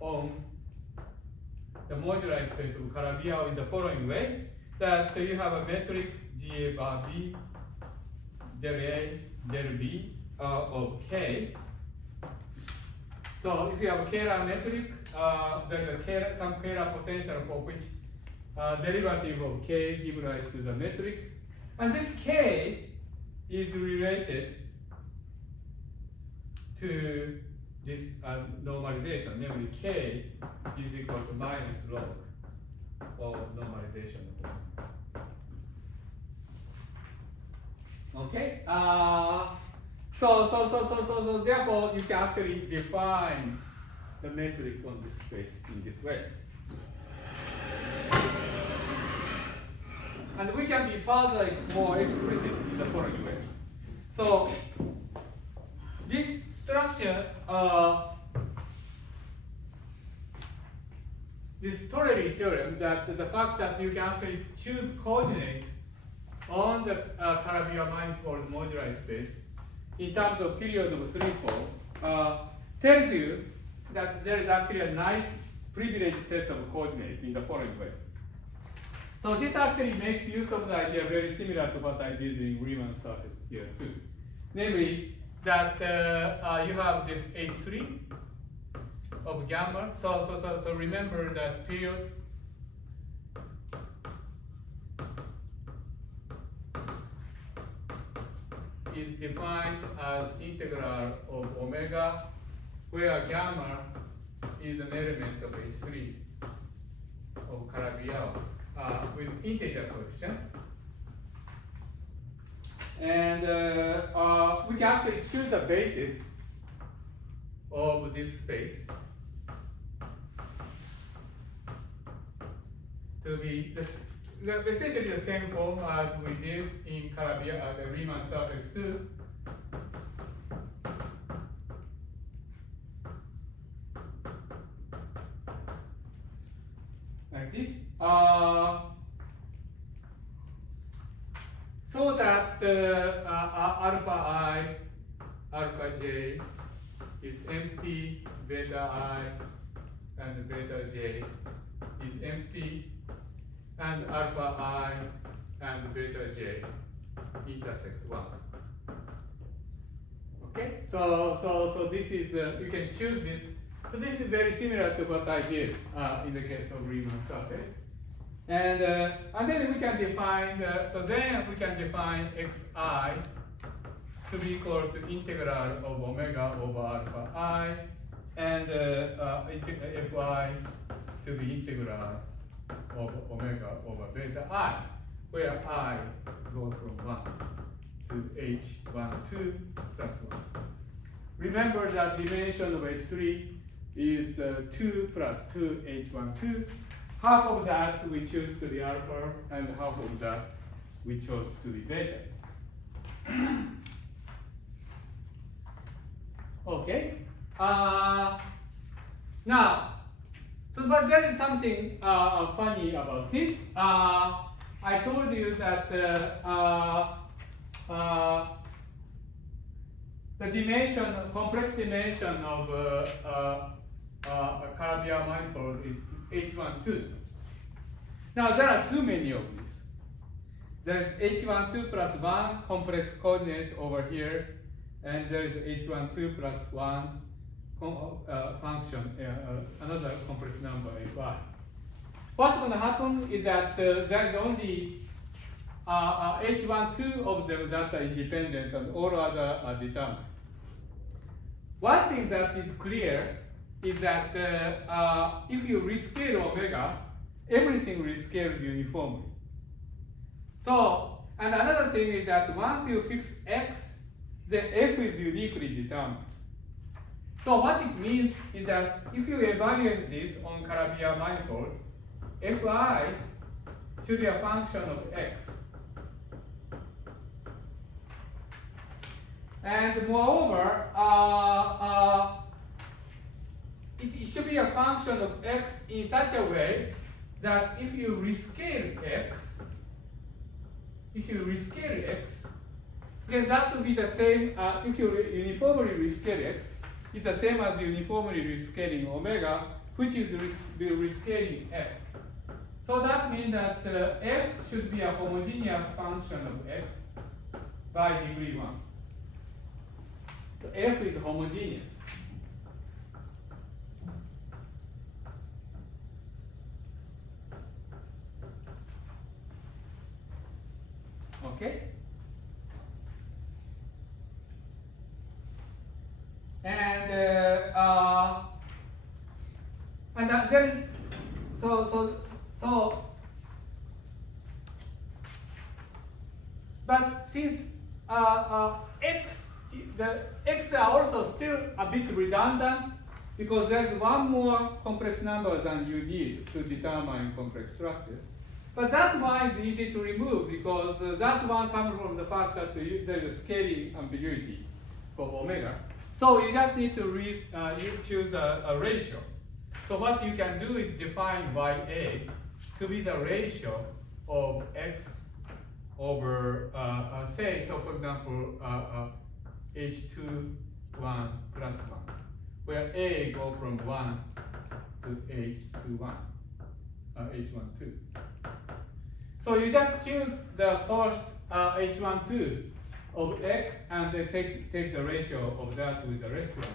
On the moduli space of Calabi-Yau in the following way, that you have a metric GA bar B, del A, del B of K. So if you have a Kaehler metric, there's some Kaehler potential for which derivative of K gives rise to the metric. And this K is related to this normalization, namely K is equal to minus log of normalization. Okay. So therefore you can actually define the metric on this space in this way. And we can be further more explicit in the following way. So this structure, this toric theorem, that the fact that you can actually choose coordinate on the Calabi-Yau manifold moduli space in terms of period of 3-4 tells you that there is actually a nice privileged set of coordinates in the following way. So this actually makes use of the idea very similar to what I did in Riemann surface here too. Namely, that you have this H3 of gamma. So remember that field defined as integral of omega, where gamma is an element of H3 of Calabi-Yau with integer coefficient. And we can actually choose a basis of this space to be essentially the same form as we did in Calabi-Yau, the Riemann surface 2. Like this. So that alpha I, alpha j is empty, beta I and beta j is empty, and alpha I and beta j intersect once. Okay, so this is you can choose this. So this is very similar to what I did in the case of Riemann surface. And then we can define we can define xi to be equal to integral of omega over alpha I, and fi to be integral of omega over beta I, where I goes from 1 to h12 plus 1. Remember that dimension of H3 is 2 plus 2 h12. Half of that we choose to be alpha, and half of that we chose to be beta. Okay. Now, but there is something funny about this. I told you that the dimension, complex dimension of a Calabi-Yau manifold is h12. Now there are too many of these. There is h12 plus 1 complex coordinate over here, and there is h12 plus 1 function, another complex number fi. What's going to happen is that there is only h12 of them that are independent, and all other are determined. One thing that is clear is that if you rescale omega, everything rescales uniformly. So, and another thing is that once you fix x, then f is uniquely determined. So what it means is that if you evaluate this on Calabi-Yau manifold, fi should be a function of x. And moreover, it should be a function of x in such a way that if you rescale x, then that will be the same, if you uniformly rescale x, it's the same as uniformly rescaling omega, which is rescaling f. So that means that f should be a homogeneous function of x by degree 1. So f is homogeneous. Okay? And there is but since the x are also still a bit redundant, because there's one more complex number than you need to determine complex structure. But that one is easy to remove, because that one comes from the fact that there is a scaling ambiguity for omega. So you just need to you choose a ratio. So what you can do is define YA to be the ratio of x over, say, so for example, H2, 1 plus 1, where A go from 1 to H2, 1, H1, 2. So you just choose the first H1, 2 of x, and then take the ratio of that with the restaurant.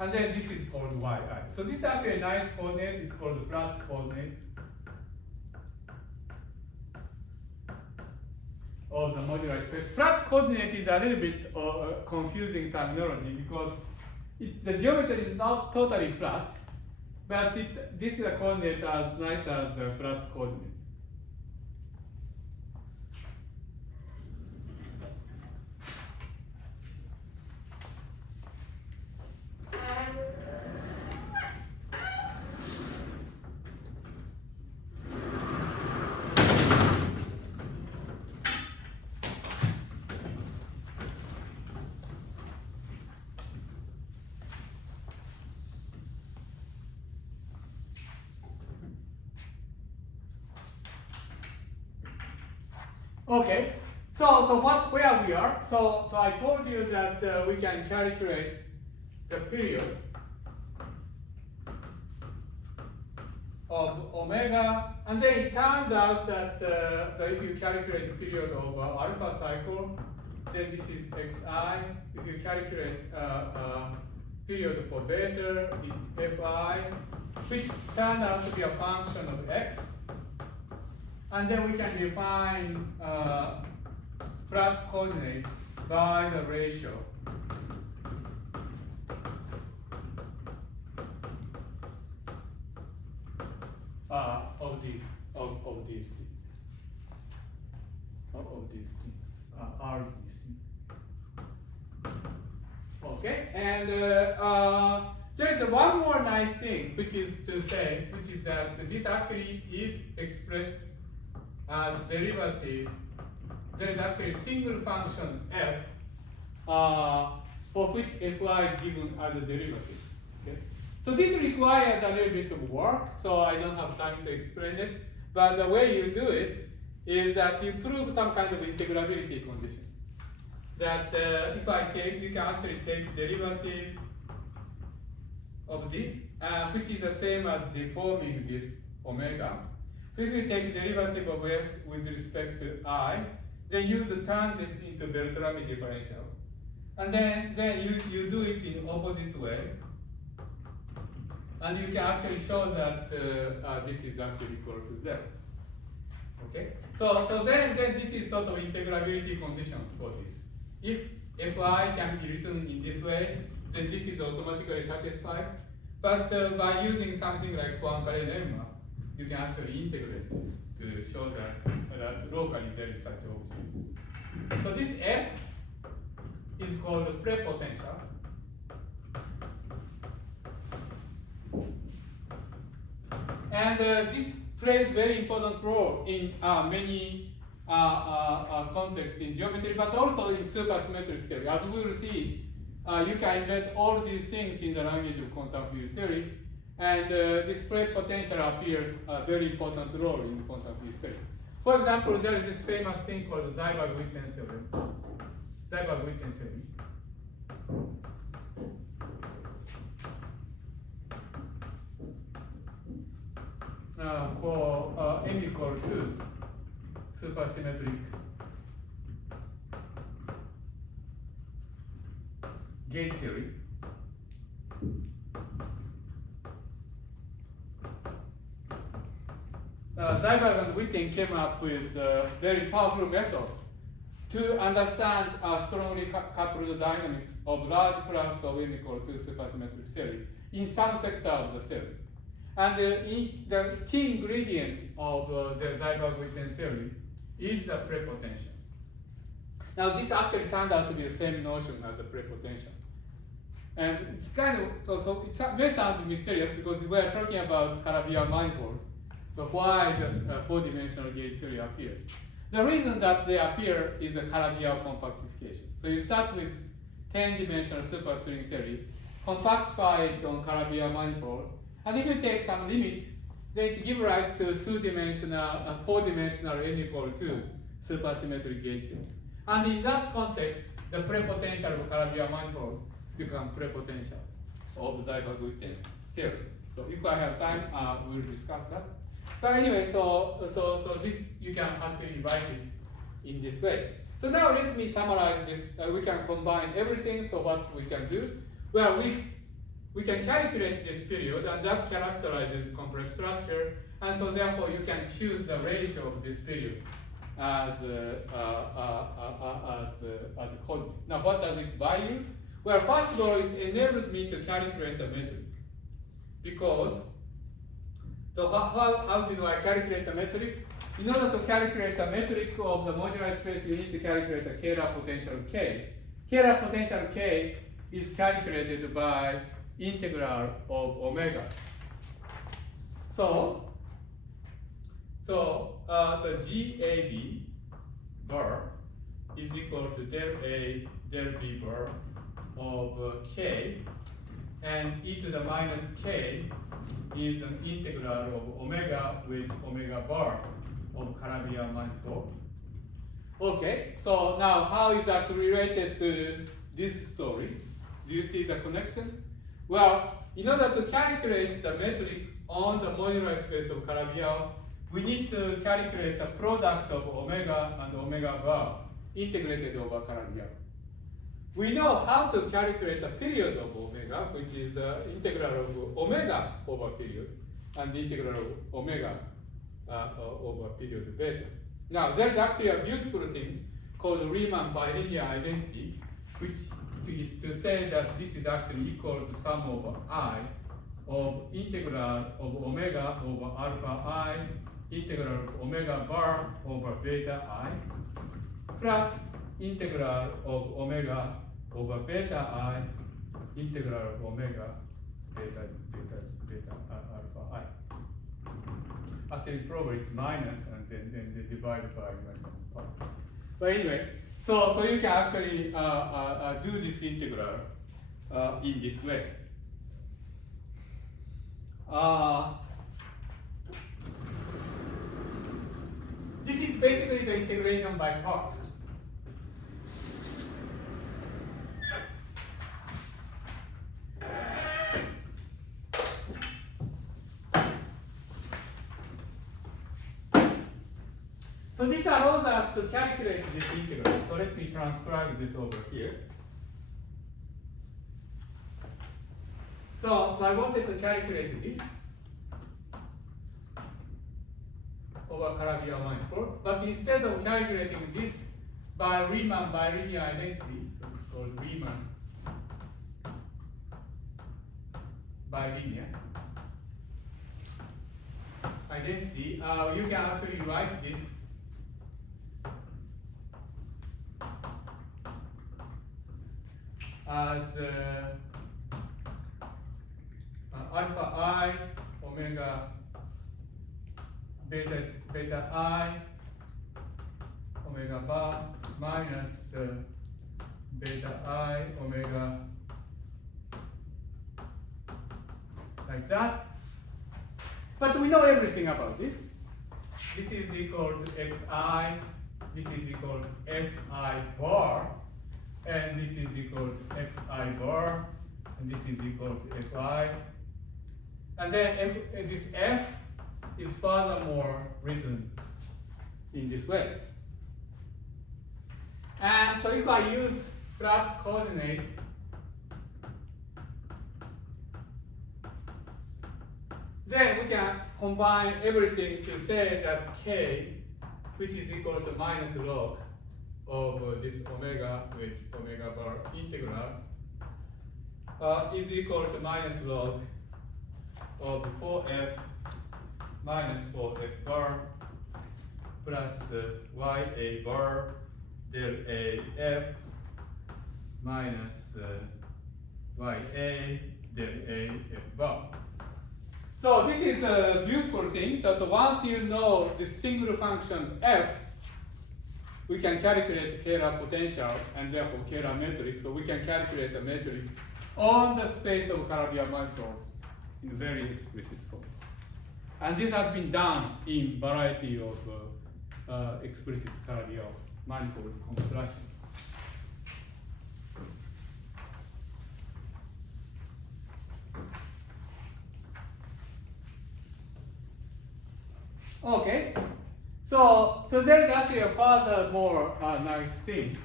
And then this is called yi. So this is actually a nice coordinate, it's called the flat coordinate. of the moduli space. Flat coordinate is a little bit confusing terminology because the geometry is not totally flat, but this is a coordinate as nice as a flat coordinate. Okay, so where we are? So I told you that we can calculate the period of omega, and then it turns out that if you calculate the period of alpha cycle, then this is xi. If you calculate period for beta, it's fi, which turned out to be a function of x. And then we can define flat coordinate by the ratio of these things. Are these things. Okay, and there is one more nice thing, which is that this actually is expressed as derivative. There is actually a single function f for which fy is given as a derivative. Okay? So this requires a little bit of work, so I don't have time to explain it. But the way you do it is that you prove some kind of integrability condition. That you can actually take derivative of this, which is the same as deforming this omega. So if you take derivative of f with respect to I, then you turn this into Bertrami differential. And then you do it in opposite way. And you can actually show that this is actually equal to 0. Okay? So then this is sort of integrability condition for this. If fi can be written in this way, then this is automatically satisfied. But by using something like Poincaré lemma, you can actually integrate this to show that locally there is such object. So this f is called the prepotential. And this plays very important role in many contexts in geometry, but also in supersymmetric theory. As we will see, you can embed all these things in the language of quantum field theory. And this prepotential appears a very important role in quantum field theory. For example, there is this famous thing called the Seiberg-Witten theorem. Seiberg-Witten theorem. For n equal to supersymmetric gauge theory. Seiberg and Witten came up with a very powerful method to understand strongly coupled dynamics of large class of n equal to supersymmetric theory in some sector of the theory. And the key ingredient of the Seiberg-Witten theory is the prepotential. Now this actually turned out to be the same notion as the prepotential. And it's kind of, so it may sound mysterious because we are talking about Calabi-Yau manifold, but why does four-dimensional gauge theory appears? The reason that they appear is a Calabi-Yau compactification. So you start with 10-dimensional superstring theory, compactify it on Calabi-Yau manifold, and if you take some limit, then it gives rise to two-dimensional, four-dimensional n equal to supersymmetric gauge theory. And in that context, the prepotential of Calabi-Yau manifold becomes prepotential of Seiberg-Witten theory. So if I have time, we'll discuss that. But anyway, so this you can actually write it in this way. So now let me summarize this. We can combine everything. So what we can do? Well, we can calculate this period, and that characterizes complex structure. And so therefore, you can choose the ratio of this period as a coordinate. Now, what does it value? Well, first of all, it enables me to calculate the metric. Because, so how did I calculate the metric? In order to calculate the metric of the moduli space, you need to calculate the Kaehler potential K. Kaehler potential K is calculated by integral of omega. So the GAB bar is equal to del A del B bar of K, and e to the minus K is an integral of omega with omega bar of Calabi-Yau manifold. Okay, so now how is that related to this story? Do you see the connection? Well, in order to calculate the metric on the moduli space of Calabi-Yau, we need to calculate the product of omega and omega bar integrated over Calabi-Yau. We know how to calculate the period of omega, which is integral of omega over period, and the integral of omega over period beta. Now, there's actually a beautiful thing called Riemann bilinear identity, which is to say that this is actually equal to sum over I of integral of omega over alpha I, integral of omega bar over beta I, plus integral of omega over beta I, integral of omega beta alpha I. Actually, probably it's minus and then they divide by some part. But anyway, so you can actually do this integral in this way. This is basically the integration by part. So this allows us to calculate this integral. So let me transcribe this over here. So I wanted to calculate this over Calabi-Yau manifold, but instead of calculating this by Riemann bilinear identity, so it's called Riemann bilinear identity, you can actually write this as alpha I omega beta I omega bar minus beta I omega, like that. But we know everything about this. This is equal to xi, this is equal to fi bar, and this is equal to xi bar, and this is equal to fi. And then this f is furthermore written in this way. And so if I use flat coordinate, then we can combine everything to say that k, which is equal to minus log of this omega with omega bar integral, is equal to minus log of 4f minus 4f bar plus ya bar del af minus ya del af bar. So this is the beautiful thing. So once you know the single function f, we can calculate Kaehler potential and therefore Kaehler metric. So we can calculate the metric on the space of Calabi-Yau manifold in a very explicit form. And this has been done in variety of explicit Calabi-Yau manifold construction. Okay, so there is actually a further more nice thing.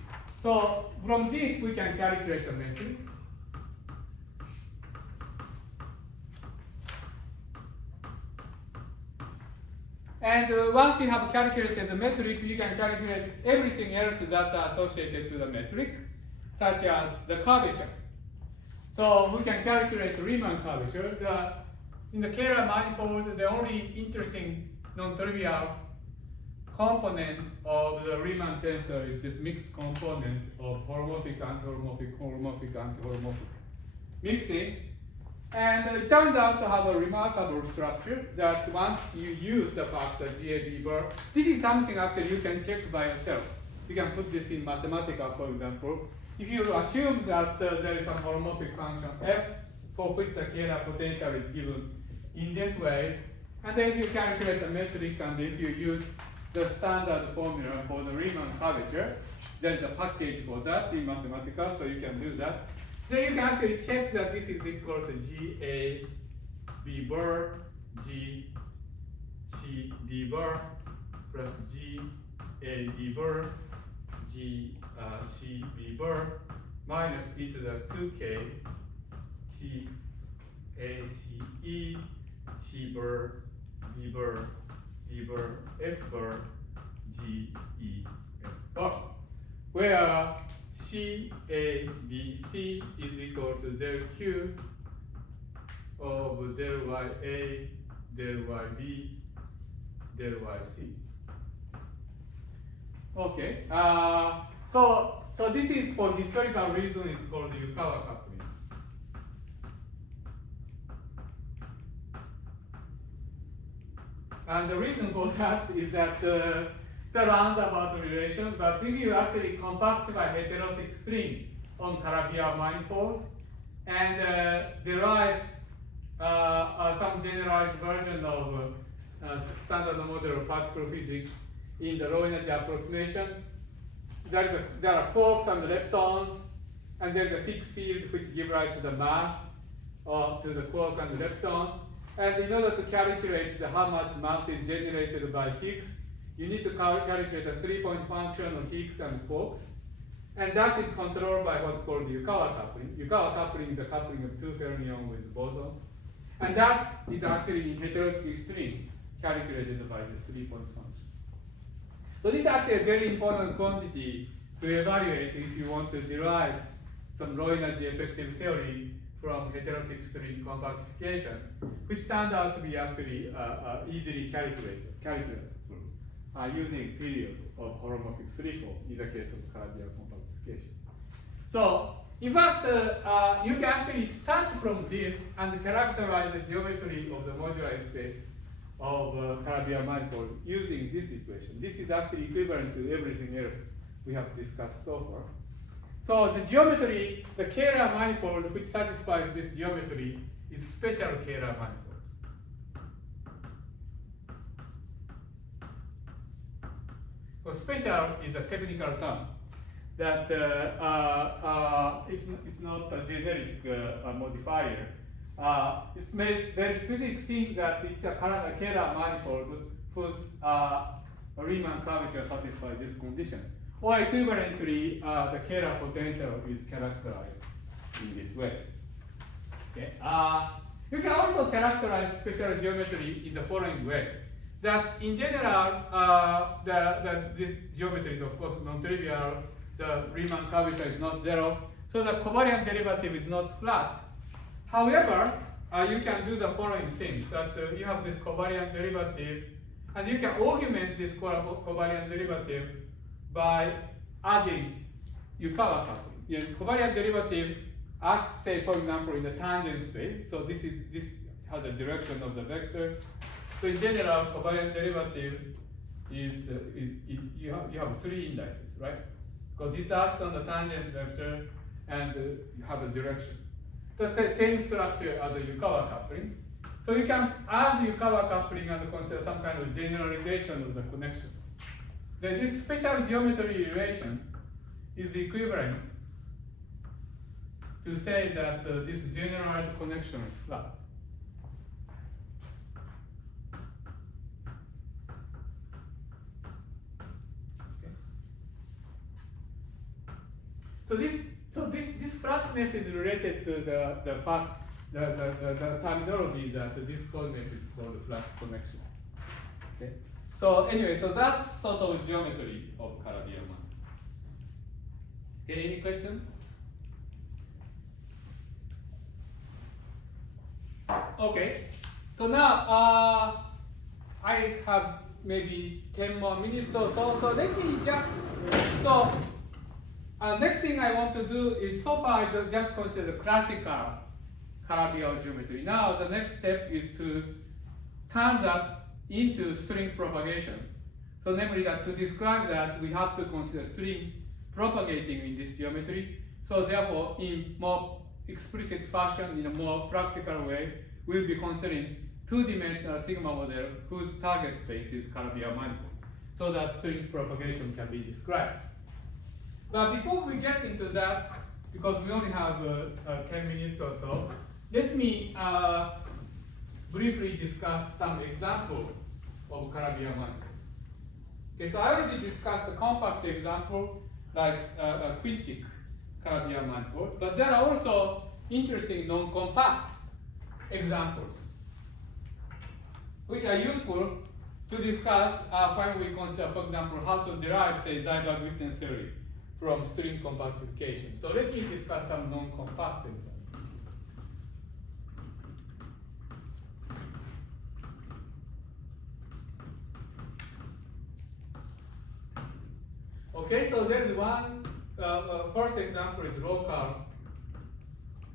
So from this we can calculate the metric. And once you have calculated the metric, you can calculate everything else that's associated to the metric, such as the curvature. So we can calculate Riemann curvature. In the Kaehler manifold, the only interesting non-trivial component of the Riemann tensor is this mixed component of holomorphic, anti-holomorphic, holomorphic, anti-holomorphic mixing. And it turns out to have a remarkable structure that once you use the factor GAB bar, this is something actually you can check by yourself. You can put this in Mathematica, for example. If you assume that there is some holomorphic function f for which the Kaehler potential is given in this way, and then if you calculate the metric and if you use the standard formula for the Riemann curvature, there is a package for that in Mathematica, so you can do that. Then you can actually check that this is equal to GAB bar, GCD bar, plus GAD bar, GCB bar, minus e to the 2k, CACE, C bar, B bar, D bar, F bar, GEF bar, where CABC is equal to del Q of del YA, del YB, del YC. Okay, so this is for historical reason, it's called the Yukawa coupling. And the reason for that is that it's a roundabout relation, but if you actually compact by heterotic string on Calabi-Yau manifold and derive some generalized version of standard model of particle physics in the low energy approximation, there are quarks and leptons, and there is a fixed field which gives rise to the mass to the quark and leptons. And in order to calculate how much mass is generated by Higgs, you need to calculate a 3-point function of Higgs and quarks. And that is controlled by what's called the Yukawa coupling. Yukawa coupling is a coupling of two fermions with boson. And that is actually in heterotic string calculated by the 3-point function. So this is actually a very important quantity to evaluate if you want to derive some low energy effective theory from heterotic string compactification, which turned out to be actually easily calculable using period of holomorphic threefold in the case of Calabi-Yau compactification. So, in fact, you can actually start from this and characterize the geometry of the moduli space of Calabi-Yau manifold using this equation. This is actually equivalent to everything else we have discussed so far. So the geometry, the Kaehler manifold which satisfies this geometry is special Kaehler manifold. So special is a technical term that it's not a generic modifier. It's made very specific thing that it's a Kaehler manifold whose Riemann curvature satisfies this condition. Or equivalently, the Kaehler potential is characterized in this way. Okay. You can also characterize special geometry in the following way. That in general, this geometry is of course non-trivial. The Riemann curvature is not zero, so the covariant derivative is not flat. However, you can do the following things: that you have this covariant derivative, and you can augment this covariant derivative by adding Yukawa coupling. Covariant derivative acts, say, for example, in the tangent space. So this has a direction of the vector. So in general, covariant derivative is you have three indices, right? Because it acts on the tangent vector and you have a direction. That's the same structure as a Yukawa coupling. So you can add Yukawa coupling and consider some kind of generalization of the connection. Then this special geometry relation is equivalent to say that this generalized connection is flat. Okay. So this flatness is related to the fact the terminology that this coordinate is called a flat connection. Okay. So anyway, so that's sort of geometry of Calabi-Yau manifold. Any question? Okay. So now I have maybe 10 more minutes or so. So let me just next thing I want to do is, so far I just consider the classical Calabi-Yau geometry. Now the next step is to turn that into string propagation. So namely that to describe that, we have to consider string propagating in this geometry. So therefore, in more explicit fashion, in a more practical way, we'll be considering two-dimensional sigma model whose target space is Calabi-Yau manifold, so that string propagation can be described. But before we get into that, because we only have 10 minutes or so, let me briefly discuss some examples of Calabi-Yau manifold. Okay, so I already discussed a compact example like a quintic Calabi-Yau manifold, but there are also interesting non-compact examples which are useful to discuss when we consider, for example, how to derive, say, Seiberg-Witten theory from string compactification. So let me discuss some non-compact examples. Okay, so there is one, first example is local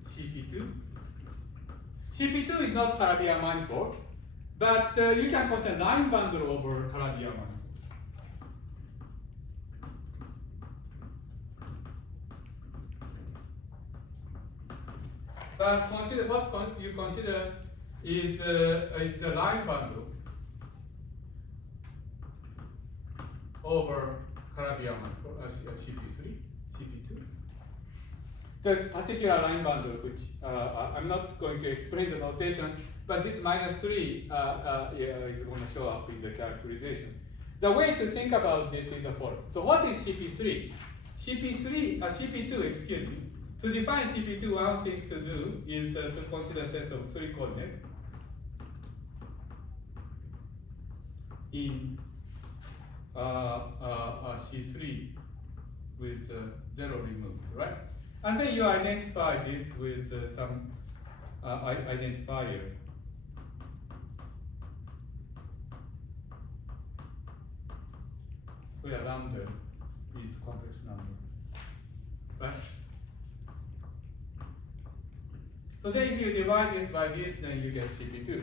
CP2. CP2 is not Calabi-Yau manifold, but you can consider line bundle over Calabi-Yau manifold. But consider what you consider is the line bundle over Calabi-Yau manifold as CP3, CP2. The particular line bundle, which I'm not going to explain the notation, but this -3 is going to show up in the characterization. The way to think about this is the following. So what is CP3? CP2, excuse me. To define CP2, one thing to do is to consider a set of three coordinates in C3 with 0 removed, right? And then you identify this with some identifier. Where lambda is complex number, right? So then if you divide this by this, then you get CP2.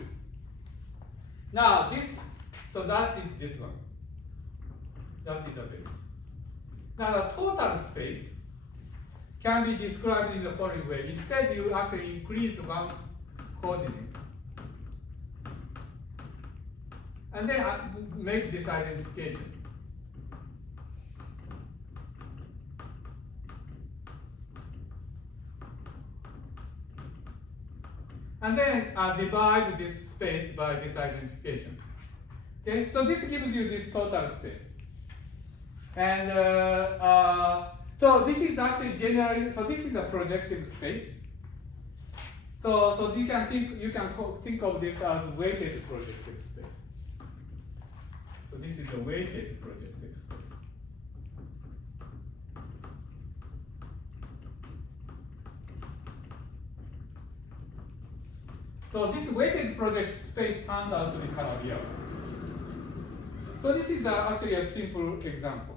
Now so that is this one. That is the base. Now the total space can be described in the following way. Instead, you actually increase one coordinate. And then make this identification. And then divide this space by this identification. Okay, so this gives you this total space. And so this is actually generally, so this is a projective space. So you can think of this as weighted projective space. So this is a weighted projective space. So this weighted project space turned out to be Calabi-Yau. So this is actually a simple example.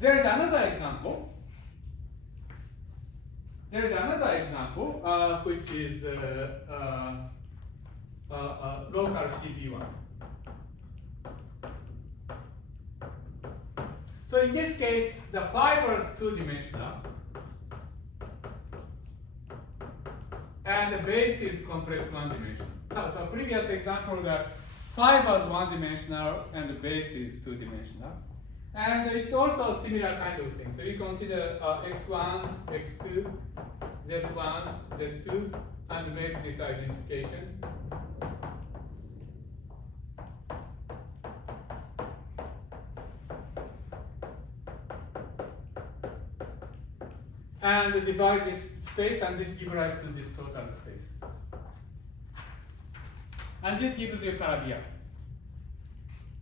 There is another example. Which is local CP1. So in this case, the fiber is two-dimensional, and the base is complex one-dimensional. So previous example, the fiber is one-dimensional and the base is two-dimensional. And it's also a similar kind of thing. So you consider x1, x2, z1, z2, and make this identification. and divide this space, and this gives rise to this total space. And this gives you Calabi-Yau.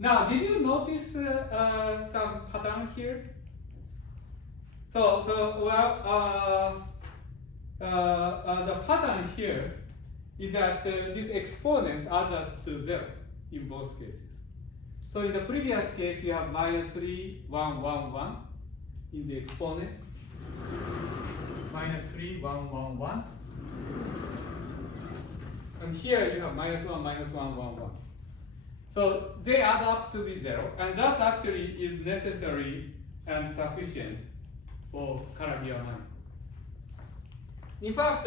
Now, did you notice some pattern here? So the pattern here is that this exponent adds up to 0 in both cases. So in the previous case, you have -3, 1, 1, 1 in the exponent. -3, 1, 1, 1. And here you have -1, -1, 1, 1. So they add up to be 0, and that actually is necessary and sufficient for Calabi-Yau manifold. In fact,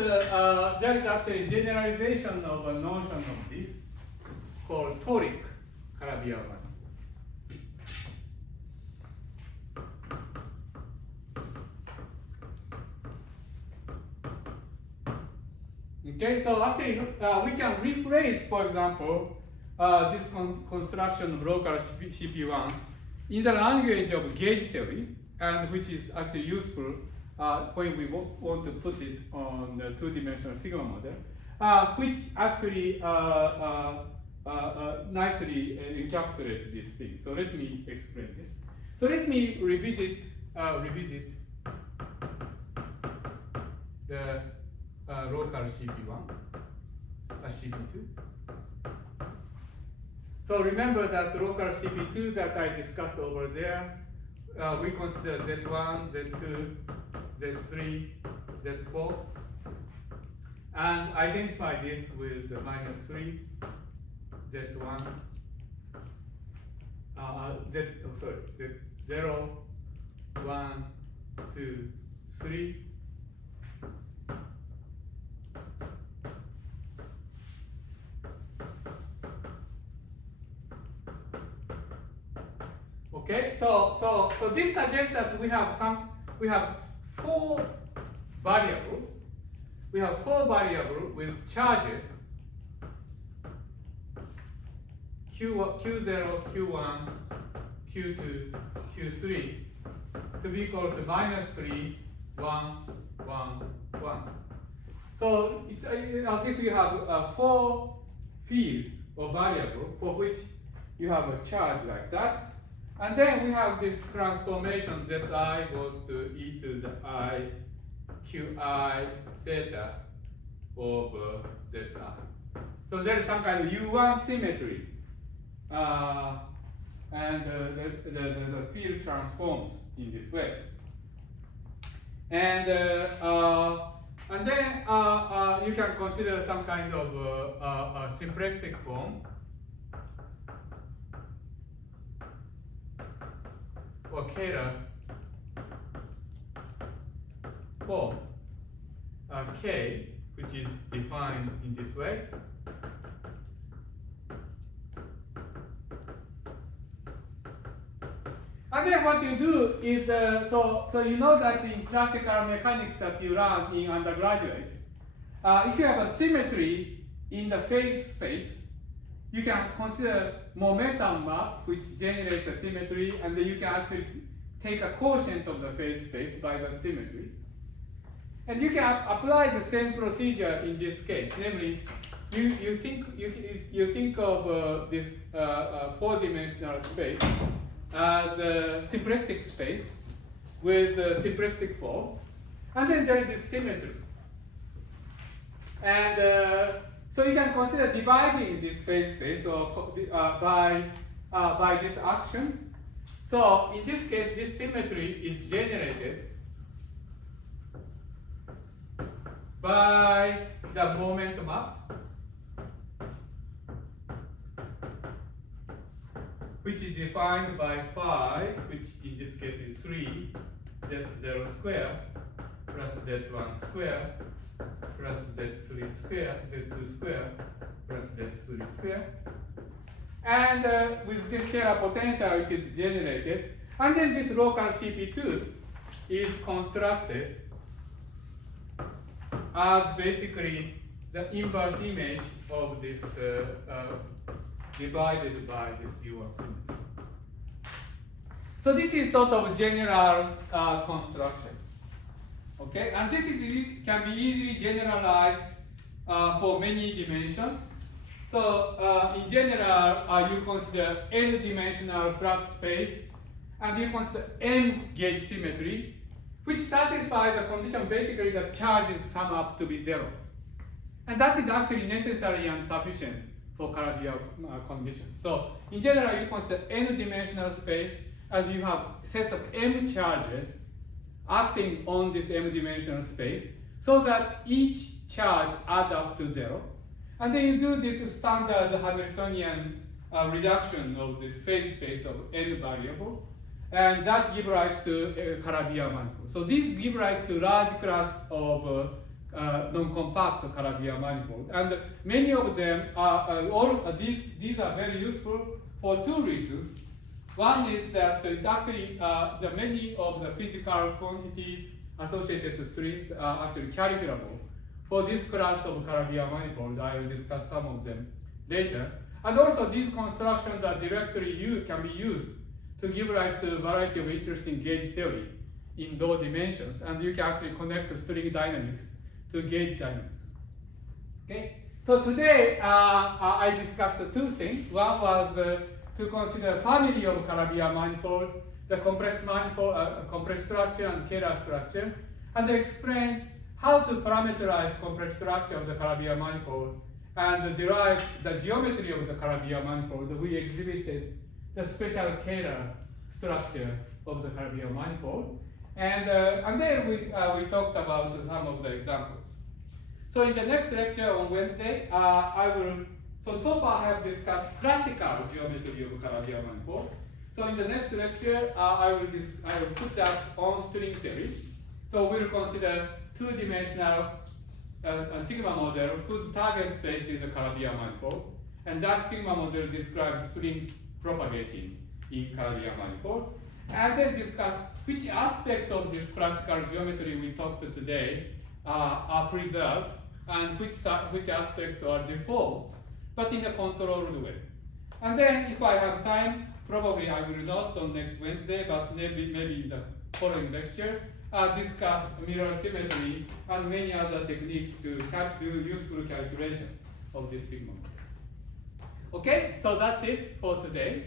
there is actually generalization of a notion of this called toric Calabi-Yau manifold. Okay, so actually we can rephrase, for example, this construction of local CP1 in the language of gauge theory, and which is actually useful when we want to put it on the two-dimensional sigma model, which actually nicely encapsulates this thing. So let me explain this. So let me revisit the local CP1, CP2. So remember that the local CP2 that I discussed over there, we consider Z1, Z2, Z3, Z4, and identify this with -3, Z1, Z0, 1, 2, 3. Okay, so this suggests that we have 4 variables. We have 4 variables with charges Q0, Q1, Q2, Q3 to be equal to -3, 1, 1, 1. So it's as if you have 4 fields or variable for which you have a charge like that. And then we have this transformation Zi goes to e to the I qi theta over Zi. So there is some kind of U1 symmetry. And the field transforms in this way. And then you can consider some kind of a symplectic form. Or Kaehler form K, which is defined in this way. And then what you do is, so you know that in classical mechanics that you learn in undergraduate, if you have a symmetry in the phase space, you can consider momentum map, which generates a symmetry, and then you can actually take a quotient of the phase space by the symmetry. And you can apply the same procedure in this case. Namely, you think of this 4-dimensional space as a symplectic space with a symplectic form, and then there is this symmetry. And so you can consider dividing this phase space or by this action. So in this case, this symmetry is generated by the moment map, which is defined by phi, which in this case is 3 Z0 square plus Z1 square plus Z3 square, Z2 square plus Z3 square. And with this scalar potential, it is generated. And then this local CP2 is constructed as basically the inverse image of this divided by this U1 symmetry. So this is sort of general construction. Okay, and this can be easily generalized for many dimensions. So in general, you consider n-dimensional flat space, and you consider n gauge symmetry, which satisfies the condition basically that charges sum up to be zero. And that is actually necessary and sufficient for Calabi-Yau condition. So in general, you consider n-dimensional space, and you have sets of m charges acting on this m-dimensional space, so that each charge adds up to zero. And then you do this standard Hamiltonian reduction of this phase space of n variable, and that gives rise to Calabi-Yau manifold. So these give rise to large class of non-compact Calabi-Yau manifold, and many of them are these are very useful for two reasons. One is that it actually the many of the physical quantities associated to strings are actually calculable for this class of Calabi-Yau manifold. I will discuss some of them later. And also these constructions are directly can be used to give rise to a variety of interesting gauge theory in low dimensions, and you can actually connect to string dynamics to gauge dynamics. Okay, so today I discussed two things. One was to consider family of Calabi-Yau manifold, the complex manifold, complex structure and Kaehler structure, and explained how to parameterize complex structure of the Calabi-Yau manifold and derive the geometry of the Calabi-Yau manifold. We exhibited the special Kaehler structure of the Calabi-Yau manifold, and then we talked about some of the examples. So in the next lecture on Wednesday, so far I have discussed classical geometry of Calabi-Yau manifold. So in the next lecture, I will put that on string theory. So we'll consider two-dimensional sigma model whose target space is a Calabi-Yau manifold, and that sigma model describes strings propagating in Calabi-Yau manifold, and then discuss which aspect of this classical geometry we talked to today are preserved and which aspects are default, but in a controlled way. And then if I have time, probably I will not on next Wednesday, but maybe in the following lecture, discuss mirror symmetry and many other techniques to do useful calculation of this sigma. Okay, so that's it for today.